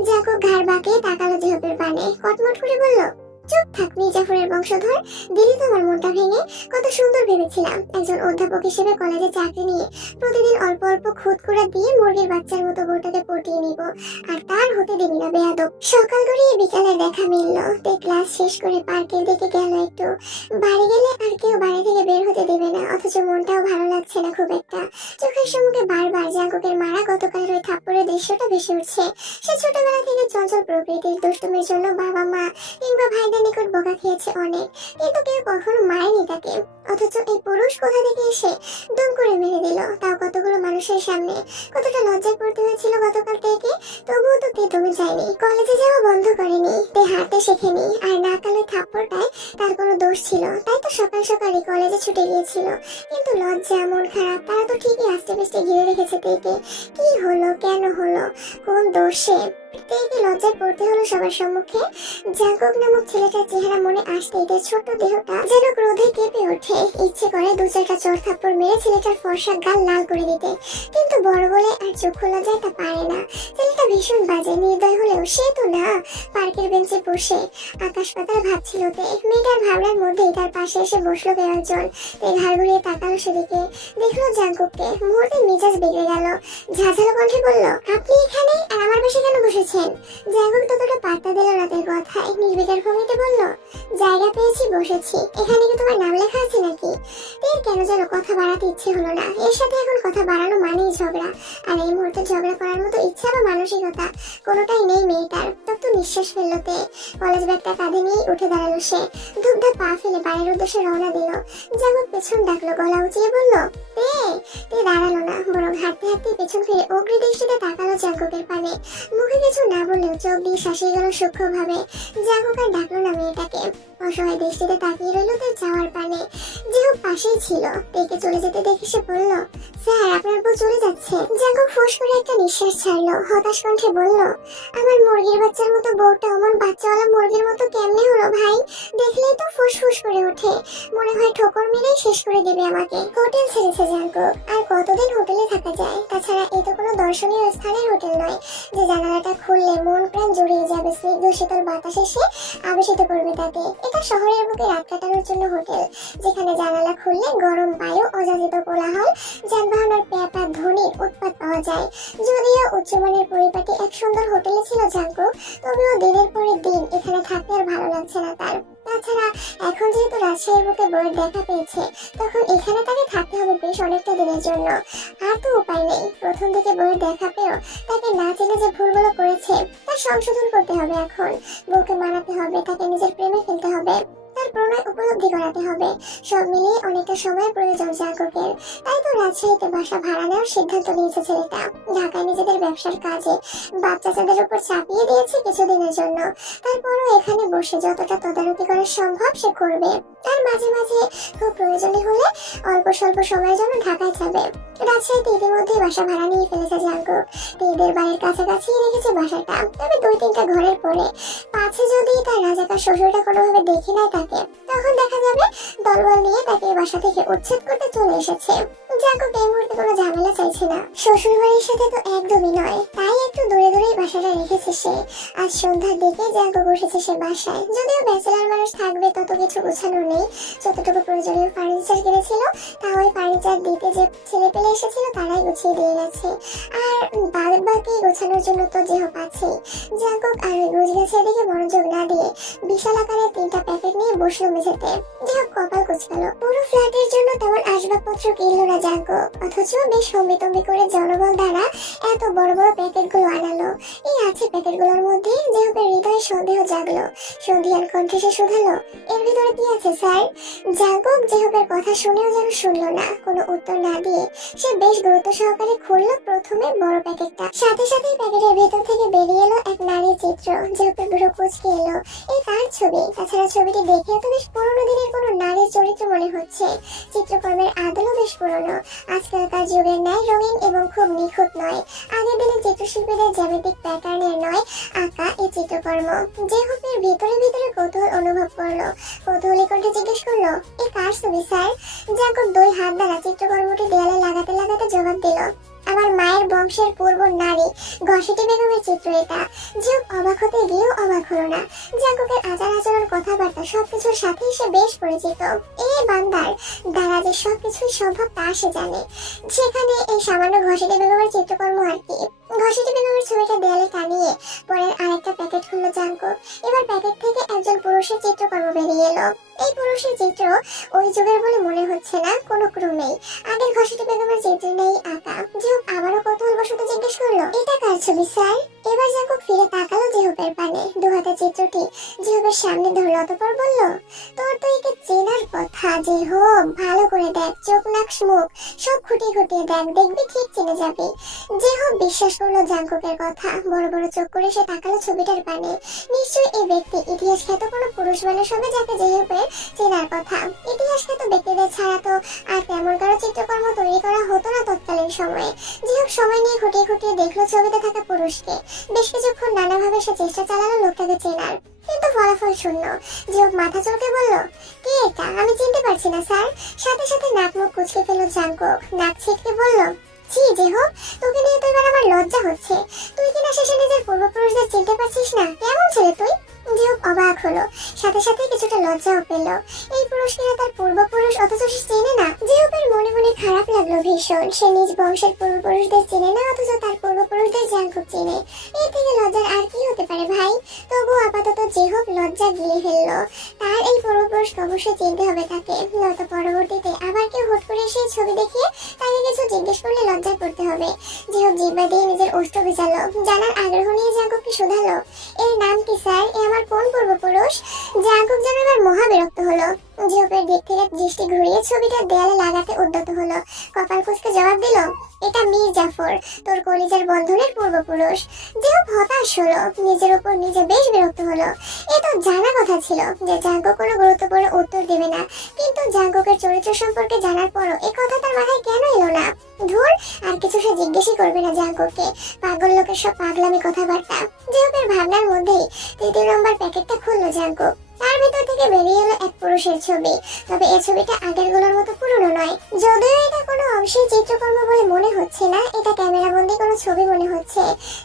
জাঙ্কুক ঘাড় বাঁকিয়ে তাকালো জিহবের পানে, কটমট করে বলল, চুপ থাক মির্জাফরের বংশধর। দিলি তোমার মনটা ভেঙে? কত সুন্দর ভেবেছিলাম একজন অধ্যাপক হিসেবে কলেজে চাকরি নিয়ে প্রতিদিন অল্প অল্প খুদ করে দিয়ে মুরগির বাচ্চার মতো বউটাকে পটিয়ে নিব, আর তার হতে দিবি না বেয়াদব। সকাল গড়িয়ে বিকালে দেখা মিলল। তে ক্লাস শেষ করে পার্কের দিকে গেল একটু। বাড়ি গেলে আর কেউ বাড়ি থেকে বের হতে দেবে না, অথচ মনটাও ভালো লাগছে না খুব একটা। চোখের সম্মুখে বারবার জাঙ্কুকের মারা গতকালের ওই থাপ্পড়ের দৃশ্যটা ভেসে উঠছে। সে ছোটবেলা থেকে চঞ্চল প্রকৃতির দুষ্টুমির জন্য বাবা মা কিংবা ভাইদের নিকট বকা খেয়েছে অনেক, কিন্তু কেউ কখনো মারেনি তাকে। অথচ এই পুরুষ কোথা থেকে এসে দুম করে মেরে দিল, তাও কতগুলো মানুষের সামনে। কতটা লজ্জায় পড়তে হয়েছিল গতকাল থেকে, তবুও তো তে দমে যায়নি, কলেজে যাওয়া বন্ধ করেনি, তে হাঁটতে শেখেনি। আর না কালে থাপ্পড়টায় তার কোনো দোষ ছিল, তাই তো সকাল সকালই কলেজে ছুটে গিয়েছিল। কিন্তু লজ্জা মন খারাপ তারা তো ঠিকই আস্তে পিস্তে ঘিরে রেখেছে তেকে। কি হলো, কেন হলো, কোন দোষে তেকে লজ্জায় পড়তে হলো সবার সম্মুখে? জাঙ্কুক নামক ছেলেটার চেহারা মনে আসতেই তার ছোট্ট দেহটা যেন ক্রোধে কেঁপে ওঠে। ইচ্ছে করে দু চারটা চড় থাপ্পড় মেরে ছেলেটার ফর্সা গাল লাল করে দিতে, কিন্তু বড় বলে আর চোখ খোলা যায় তা পারে না। ছেলেটা ভীষণ বাজে, নির্দয় হলেও সে তো না। পার্কের বেঞ্চে বসে আকাশ পাতাল ভাবছিল তে। মেয়েটার ভাবনার মধ্যেই তার পাশে এসে বসলো কেউ একজন। তে ঘাড় ঘুরিয়ে তাকালো সেদিকে, দেখলো জাঙ্কুককে। মুহূর্তে মেজাজ বিগড়ে গেল। ঝাঁঝালো কণ্ঠে বলল, আপনি এখানে আর আমার পাশে কেন বসেছেন? জাঙ্কুক ততটা পাত্তা দিল না তার কথায়, নির্বিকার ভঙ্গিতে বলল, জায়গা পেয়েছি বসেছি, এখানে কি তোমার নাম লেখা আছে নাকি? এর কেন যেন কথা বাড়াতে ইচ্ছে হলো না। এর সাথে এখন কথা বাড়ানো মানেই ঝগড়া, আর এই মুহূর্তে ঝগড়া করার মতো ইচ্ছা বা মানসিকতা কোনোটাই নেই মেয়েটার। তো নিঃশ্বাস ফেললোতে কলেজ ব্যাগটা কাঁধে নিয়ে উঠে দাঁড়ালো সে। ধূপধাপ পা ফেলে বাড়ির উদ্দেশ্যে রওনা দিল। জাঙ্কুক পেছন ডাকলো, গলা উঁচিয়ে বলল তে। তে দাঁড়ালো না, বরং হাঁটতে হাঁটতে পেছন ফিরে অগ্নি দৃষ্টিতে তাকালো জাঙ্কুকের পানে। মুখে কিছু না বললেও চোখ দিয়ে শাসিয়ে গেল সূক্ষ্মভাবে। জাঙ্কুক আর ডাকলো না মেয়েটাকে, অসহায় দৃষ্টিতে তাকিয়ে রইল তার যাওয়ার পানে। জিহু পাশেই ছিল, তেকে চলে যেতে দেখে সে বলল, স্যার আপনার বউ চলে যাচ্ছে। জাঙ্কুক ফোঁস করে একটা নিঃশ্বাস ছাড়লো, হতাশ কণ্ঠে বলল, আমার মুরগির বাচ্চার মতো বউটা অমন বাচ্চাওয়ালা মুরগির মতো কেমনে হলো ভাই? দেখলেই তো ফুসফুস করে ওঠে, মনে হয় ঠোকর মেরেই শেষ করে দেবে আমাকে। হোটেল ছেড়েছে জাঙ্কুক, আর কতদিন হোটেলে থাকা যায়? তাছাড়া এ তো কোনো দর্শনীয় স্থানের হোটেল নয় যে জানালাটা খুললে মন প্রাণ জুড়িয়ে যাবে, স্নিগ্ধ শীতল বাতাস এসে আবেশিত করবে তাকে। এটা শহরের বুকে রাত কাটানোর জন্য হোটেল, যেখানে জানালা খুললে গরম বায়ু, অযাচিত কোলাহল, যানবাহনের পেঁপা ধ্বনির উৎপাত পাওয়া যায়। যদিও উচ্চমানের পরিপাটি এক সুন্দর হোটেলে ছিল জাঙ্কুক, তবেও দিনের পরে দিন এখানে থাকতে আর ভালো লাগছে না তার। তাছাড়া এখন যেহেতু রাজশাহীর বুকে বইয়ের দেখা পেয়েছে, তখন এখানে তাকে থাকতে হবে বেশ অনেকটা দিনের জন্য। আর তো উপায় নেই, প্রথম দিকে বইয়ের দেখা পেয়েও তাকে না চেনে যে ভুলগুলো করেছে তার সংশোধন করতে হবে। এখন বউকে মানাতে হবে, তাকে নিজের প্রেমে ফেলতে হবে, তার প্রণয় উপলব্ধি করাতে হবে। সব মিলিয়ে অনেকটা সময়ের প্রয়োজন জাঙ্কুকের। তাই তো রাজশাহীতে বাসা ভাড়া নেওয়ার সিদ্ধান্ত নিয়েছে ছেলেটা। ঢাকায় নিজেদের ব্যবসার কাজে বাচ্চাদের উপর চাপিয়ে দিয়েছে কিছুদিনের জন্য। তারপরও এখানে বসে যতটা তদারকি করা সম্ভব সে করবে। তার মাঝে মাঝে খুব প্রয়োজনীয় হলে অল্প স্বল্প সময়ের জন্য ঢাকায় যাবে। রাজশাহীতে ইতিমধ্যে বাসা ভাড়া নিয়ে ফেলেছে জাঙ্কুক। তেদের বাড়ির কাছাকাছি রেখেছে বাসাটা, তবে 2-3টা ঘরের পরে পাছে যদি তার রাজাকার শ্বশুরটা কোনোভাবে দেখে নেয় তাকে, তখন দেখা যাবে দলবল নিয়ে তাকে বাসা থেকে উচ্ছেদ করতে চলে এসেছে। জাঙ্কুক এই মুহূর্তে কোনো ঝামেলা চাইছে না, শ্বশুর বাড়ির সাথে তো একদমই নয়। তাই একটু দূরে দূরেই বাসাটা রেখেছে সে। আজ সন্ধ্যার দিকে জাঙ্কুক উঠেছে সে বাসায়। যদিও ব্যাচেলার মানুষ থাকবে, তত কিছু গোছানো নেই। যতটুকু প্রয়োজনীয় ফার্নিচার কিনেছিল তা ওই ফার্নিচার দিতে যে ছেলে পেলে এসেছিল তারাই গুছিয়ে দিয়ে গেছে। আর বাদ বাকি গোছানোর জন্য তো যেহ পাচ্ছেই। জাঙ্কুক আর ওই গুজগাছের দিকে মনোযোগ না দিয়ে বিশাল আকারে 3টা প্যাকেট নিয়ে বসলো মেঝেতে। যেহ কপাল কুচকালো, পুরো ফ্ল্যাটের জন্য তেমন আসবাবপত্র কিনলো না জাঙ্কুক, অথচ বেশ হম্বিতম্বি করে জনবল দ্বারা এত বড় বড় প্যাকেটগুলো আনালো। এই আছে প্যাকেটগুলোর মধ্যে। যেহেতু হৃদয়ে সন্দেহ জাগলো, সন্ধিয়ান কণ্ঠে সে শুধালো, এর ভিতরে কি আছে স্যার? জাঙ্কুক যেহেবের কথা শুনেও যেন শুনলো না, কোনো উত্তর না দিয়ে সে বেশ গুরুত্ব সহকারে খুললো প্রথমে বড় প্যাকেটটা। সাথে সাথে প্যাকেটের ভেতর থেকে বেরিয়ে এলো এক নারীর চিত্র। যেহেতু বুড়ো কুচকে এলো, এই তার ছবি। তাছাড়া ছবিটি দেখে তো বেশ পুরোনো দিনের কোনো নারীর চরিত্র মনে হচ্ছে। চিত্রকর্মের আদলও বেশ পুরনো, আজকালকার যুগের ন্যায় রঙিন এবং খুব নিখুঁত নয়। আগের দিনের চিত্রশিল্পীদের জ্যামিতিক প্যাটার্নের নয় আঁকা এই চিত্রকর্ম। যেহেবের ভিতরে ভিতরে কৌতূহল অনুভব করলো, কৌতূহলী কণ্ঠে জিজ্ঞেস করলো, এ কার ছবি স্যার? জাঙ্কুক 2 হাত দ্বারা চিত্রকর্মটি দেয়ালে লাগাতে লাগাতে জবাব দিল, আমার মায়ের বংশের পূর্ব নারী ঘসেটি বেগমের চিত্র এটা। যে অবাক হতে গিয়েও অবাক হলো না। জাঙ্কুকের আচার আচরণ, কথাবার্তা সবকিছুর সাথেই সে বেশ পরিচিত। এই বান্দার দ্বারা যে সবকিছুই সম্ভব তা সে জানে। সেখানে এই সামান্য ঘসেটি বেগমের চিত্রকর্ম আর কি। ঘসেটি বেগমের ছবিটা দেয়ালে টানিয়ে পরের আরেকটা প্যাকেট খুললো জাঙ্কুক। এবার প্যাকেট থেকে একজন পুরুষের চিত্রকর্ম বেরিয়ে এলো। এই পুরুষের চিত্র ওই যুগের বলে মনে হচ্ছে না কোনো ক্রমেই। আগের ঘসেটি বেগমের চিত্র নেই আঁকা। যেহেব আবারও কৌতূহলবশত জিজ্ঞেস করলো, এটা কার ছবি স্যার? এবার জাঙ্কুক ফিরে তাকালো যেহেবের পানে। 2 হাতে চিত্রটি যেহেবের সামনে ধরল, অতঃপর বলল, তোর তো একে চেনার কথা। যেহব ভালো করে দেখ, চোখ নাক মুখ সব খুঁটিয়ে খুঁটিয়ে দেখ, দেখবি ঠিক চিনে যাবি। যেহব বিশ্বাস করলো জাঙ্কুকের কথা। বড় বড় চোখ করে সে তাকালো ছবিটার পানে। নিশ্চয়ই এই ব্যক্তি ইতিহাস খ্যাত কোনো পুরুষ মানুষ হবে যাকে যেহেবের চেনার কথা। ইতিহাস খ্যাত ব্যক্তিদের ছাড়া তো আর তেমন কারো চিত্রকর্ম তৈরি করা হতো না তৎকালীন সময়ে। যেহেব সময় নিয়ে খুঁটিয়ে খুঁটিয়ে দেখলো ছবিতে থাকা পুরুষকে। বেশ কিছুক্ষণ নানাভাবে সে চেষ্টা চালালো লোকটাকে চেনার, কিন্তু ফলাফল শূন্য। যেহেব মাথা চলকে বলল, কে এটা? আমি চিনতে পারছি না স্যার। সাথে সাথে নাক মুখ কুচকে ফেলল জাঙ্কুক। নাক ছিটকে বলল, ছি যেহব, তোকে নিয়ে তো এবার আমার লজ্জা হচ্ছে। তুই কিনা শেষে নিজের পূর্বপুরুষদের চিনতে পারছিস না? কেমন ছেলে তুই? যেহেব অবাক হলো, সাথে সাথে কিছুটা লজ্জাও পেল। এই পুরুষ কিনা তার পূর্বপুরুষ, অথচ সে চেনে না। জিহুপের মনে মনে খারাপ লাগলো ভীষণ। সে নিজ বংশের পূর্বপুরুষদের চেনে না, অথচ তার পূর্বপুরুষদের জাঙ্কুক চেনে। এর থেকে লজ্জার আর কি হতে পারে ভাই? তবু আপাতত জিহুপ লজ্জা গিলে ফেললো। তার এই পূর্বপুরুষকে অবশ্যই চিনতে হবে তাকে, নয়তো পরবর্তীতে আবার কেউ হুট করে সেই ছবি দেখিয়ে তাকে কিছু জিজ্ঞেস করলে লজ্জা করতে হবে। জিহুপ জিহ্বা দিয়ে নিজের ওষ্ঠ ভেজালো, জানার আগ্রহ নিয়ে জাঙ্কুককে শোধালো, এর নাম কি স্যার? এ আমার কোন পূর্বপুরুষ? জাঙ্কুক যেন এবার মহা বিরক্ত হলো। জিহুপের দিক থেকে দৃষ্টি ঘুরিয়ে ছবিটা দেয়ালে লাগাতে উদ্যত হলো। কপাল কুঁচকে জবাব দিল, এটা মীর জাফর, তোর কলিজার বন্ধনের পূর্বপুরুষ। জিহুপ হতাশ হলো, নিজের উপর নিজে বেশ বিরক্ত হলো। এ তো জানা কথা ছিল যে জাঙ্কুক কোনো গুরুত্বপূর্ণ উত্তর দেবে না, কিন্তু জাঙ্কুকের চরিত্র সম্পর্কে জানার পরও এ কথা তার মাথায় কেন এলো না? ধুর, আর কিছু সে জিজ্ঞেসই করবে না জাঙ্কুককে। পাগল লোকের সব পাগলামি কথাবার্তা। জিহুপের ভাবনার মধ্যেই 3 নম্বর প্যাকেটটা খুললো জাঙ্কুক। তার ভিতর থেকে বেরিয়ে এলো এক পুরুষের ছবি, তবে এই ছবিটা আগের গুলোর মতো পুরনো নয়। যদিও এটা কোনো অংশের চিত্রকর্ম বলে মনে হচ্ছে না, এটা ক্যামেরাবন্দি কোনো ছবি মনে হচ্ছে।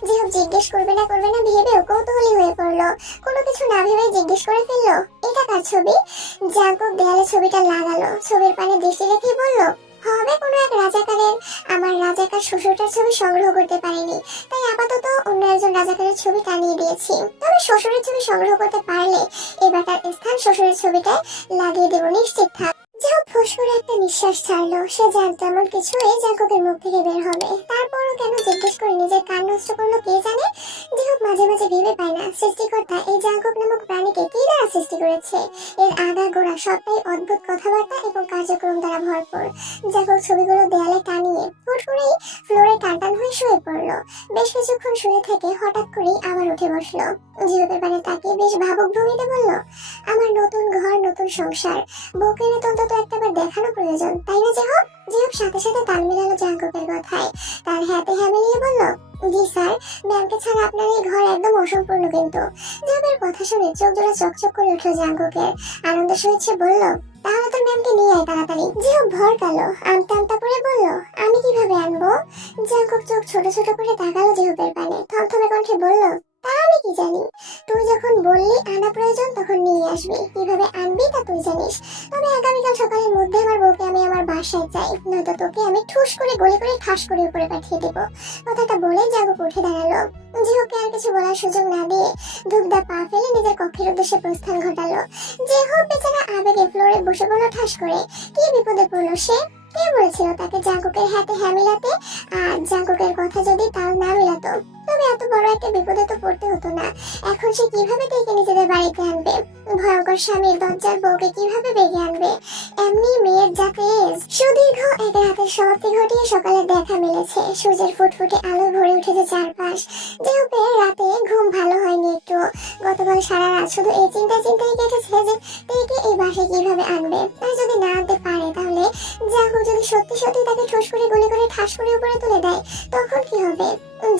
জিহুপ জিজ্ঞেস করবে না ভেবেও কৌতূহলী হয়ে পড়লো। কোনো কিছু না ভেবে জিজ্ঞেস করে ফেললো, এটা কার ছবি? জাঙ্কুক দেয়ালে ছবিটা লাগালো, ছবির পানে দৃষ্টি রেখেই বলল, হবে কোনো এক রাজাকারের। আমার রাজাকার শ্বশুরটার ছবি সংগ্রহ করতে পারিনি, তাই আপাতত অন্য একজন রাজাকারের ছবি টানিয়ে দিয়েছি। তবে শ্বশুরের ছবি সংগ্রহ করতে পারলে এবার তার স্থান শ্বশুরের ছবিটায় লাগিয়ে দেবো, নিশ্চিত থাক। জিহুপ ফুস করে একটা নিঃশ্বাস ছাড়লো। সে জানতো এমন কিছুই জাঙ্কুকের মুখ থেকে বের হবে। তারপরও কেন জিজ্ঞেস করে নিজের কান নষ্ট করলো কে জানে। জিহুপ মাঝে মাঝে ভেবে পায় না সৃষ্টিকর্তা এই জাঙ্কুক নামক প্রাণীকে কি দ্বারা সৃষ্টি করেছে। এর আগা গোড়া সবটাই অদ্ভুত কথাবার্তা এবং কার্যক্রম দ্বারা ভরপুর। জাঙ্কুক ছবিগুলো দেয়ালে টানিয়ে হুট করেই ফ্লোরে টানটান হয়ে শুয়ে পড়লো। বেশ কিছুক্ষণ শুয়ে থেকে হঠাৎ করেই আবার উঠে বসলো। জিহুপের পানে তাকিয়ে বেশ ভাবুক ভঙ্গিতে বলল, আমার নতুন ঘর, নতুন সংসার, বউকে নিয়ে তো অন্তত একটাবার দেখানো প্রয়োজন, তাই না জিহুপ? জিহুপ সাথে সাথে তাল মিলালো জাঙ্কুকের কথায়। তার হাতে হ্যাঁ মিলিয়ে বলল, জি স্যার, ম্যামকে ছাড়া আপনার এই ঘর একদম অসম্পূর্ণ। কিন্তু জিহুপের কথা শুনে চোখ জোড়া চকচক করে উঠলো জাঙ্কুকের। আনন্দের সহিত সে বলল, তাহলে তোর ম্যামকে নিয়ে আয় তাড়াতাড়ি। জিহুপ ভরকালো, আমতা আমতা করে বলল, আমি কিভাবে আনবো? জাঙ্কুক চোখ ছোট ছোট করে তাকালো জিহুপের পানে, থমথমে কণ্ঠে বলল, তা আমি কি জানি? তুই যখন বললি আনা প্রয়োজন তখন নিয়ে আসবি, কিভাবে আনবি তা তুই জানিস। তবে আগামীকাল সকালের মধ্যে আমার বউকে আমি আমার বাসায় চাই, নয়তো তোকে আমি ঠুস করে গলি করে ঠাস করে উপরে পাঠিয়ে দেবো। কথাটা বলে জাঙ্কুক উঠে দাঁড়ালো। জিহুপকে আর কিছু বলার সুযোগ না দিয়ে ধুকদা পা ফেলে নিজের কক্ষের উদ্দেশ্যে প্রস্থান ঘটালো। জিহুপ বেচারা আবেগে ফ্লোরে বসে পড়লো ঠাস করে। কি বিপদে পড়লো সে? কে বলেছিল তাকে জাঙ্কুকের হাতে হ্যাঁ মিলাতে? আর জাঙ্কুকের কথা যদি তাও না মিলাতো, তবে এত বড় একটা বিপদে তো পড়তে হতো না। এখন সে কিভাবে তাকে নিজেদের বাড়িতে আনবে? ভয়ঙ্কর স্বামীর দজ্জাল বউকে কিভাবে বেগে আনবে? এমনি মেয়ের যাতে সুদীর্ঘ এক রাতের সমাপ্তি ঘটিয়ে সকালে দেখা মিলেছে। সূর্যের ফুটফুটে আলোয় ভরে উঠেছে চারপাশ। যেহেতু রাতে ঘুম ভালো হয়নি একটু। গতকাল সারা রাত শুধু এই চিন্তায় কেটেছে যে তাকে এই বাসায় কিভাবে আনবে। আর যদি না আনতে পারে, তাহলে জাঙ্কুক যদি সত্যি সত্যি তাকে ঠোস করে গুলি করে ঠাস করে উপরে তুলে দেয়, তখন কি হবে?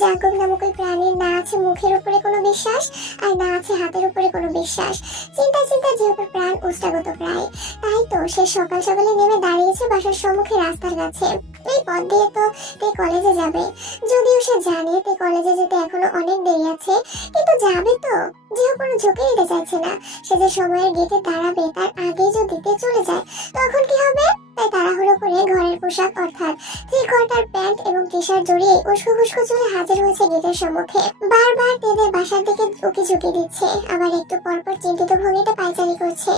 জাঙ্কুক নামক ওই প্রাণীর না আছে মুখের উপরে কোনো বিশ্বাস, আর না আছে হাতের উপরে কোনো বিশ্বাস। চিন্তায় জিহুপের প্রাণ উষ্টাগত প্রায়। তাই তো সে সকাল সকালে নেমে দাঁড়িয়েছে বাসার সম্মুখে রাস্তার কাছে। এই পথ দিয়ে তো তে কলেজে যাবে। যদিও সে জানে তে কলেজে যেতে এখনো অনেক দেরি আছে, কিন্তু যাবে তো। জিহুপ কোনো ঝুঁকি নিতে চাইছে না। সে যে সময়ের গেটে দাঁড়াবে তার আগে যদি তে চলে যায়, তখন কি হবে? তাই তাড়াহুড়ো করে ঘরের পোশাক অর্থাৎ 3/4 প্যান্ট এবং টি শার্ট জড়িয়ে উস্কো চলে হাজির হয়েছে গেটের সম্মুখে। বারবার তেদের বাসার দিকে উকি ঝুঁকি দিচ্ছে, আবার একটু পরপর চিন্তিত ভঙ্গিতে পায়চারি করছে।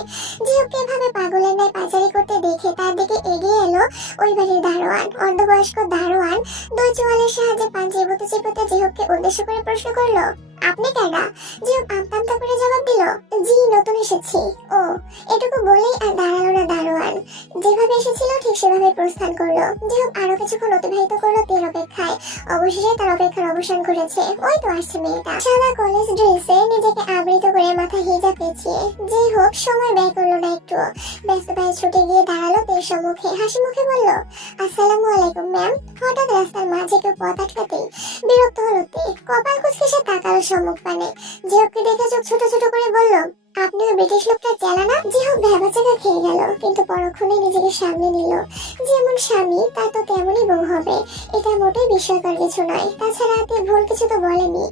জিহুপকে এভাবে পাগলের ন্যায় পায়চারি করতে দেখে তার দিকে এগিয়ে এলো ওই বাড়ির দারোয়ান। অর্ধবয়স্ক দারোয়ান দুই চোয়ালের সাহায্যে পান চিবোতে চিবোতে জিহুপকে উদ্দেশ্য করে প্রশ্ন করলো, আপনি কেডা? জিহুপ আমতা করে জবাব দিল, জি নতুন এসেছি। ও, এটুকু বলেই আর দাঁড়ালো না দারোয়ান। যেভাবে এসেছিল ঠিক সেভাবে প্রস্থান করলো। জিহুপ আরো কিছুক্ষণ অতিবাহিত করলো তের অপেক্ষায়। অবশেষে তার অপেক্ষার অবসান ঘটেছে। ওই তো আসছে মেয়েটা, সাদা কলেজ ড্রেসে নিজেকে আবৃত করে মাথা হিজাব পেঁচিয়ে। জিহুপ সময় ব্যয় করলো না একটু। ব্যস্ত পায়ে ছুটে গিয়ে দাঁড়ালো তের সম্মুখে। হাসি মুখে বলল, আসসালামু আলাইকুম ম্যাম। হঠাৎ রাস্তার মাঝে কেউ পথ আটকাতেই বিরক্ত হলো তে। কপাল কুঁচকে সে তাকালো সম্মুখ পানে। জিহুপকে দেখে চোখ ছোট ছোট করে বলল, আপনিও ব্রিটিশ লোকটা চালানা। জিহব ভ্যাবাচাকা খেয়ে গেল, কিন্তু পরক্ষণে নিজেকে সামনে নিল। যেমন স্বামী তার তো তেমনই বউ হবে, এটা মোটেই বিস্ময়কর কিছু নয়। তাছাড়া এতে ভুল কিছু তো বলেনি।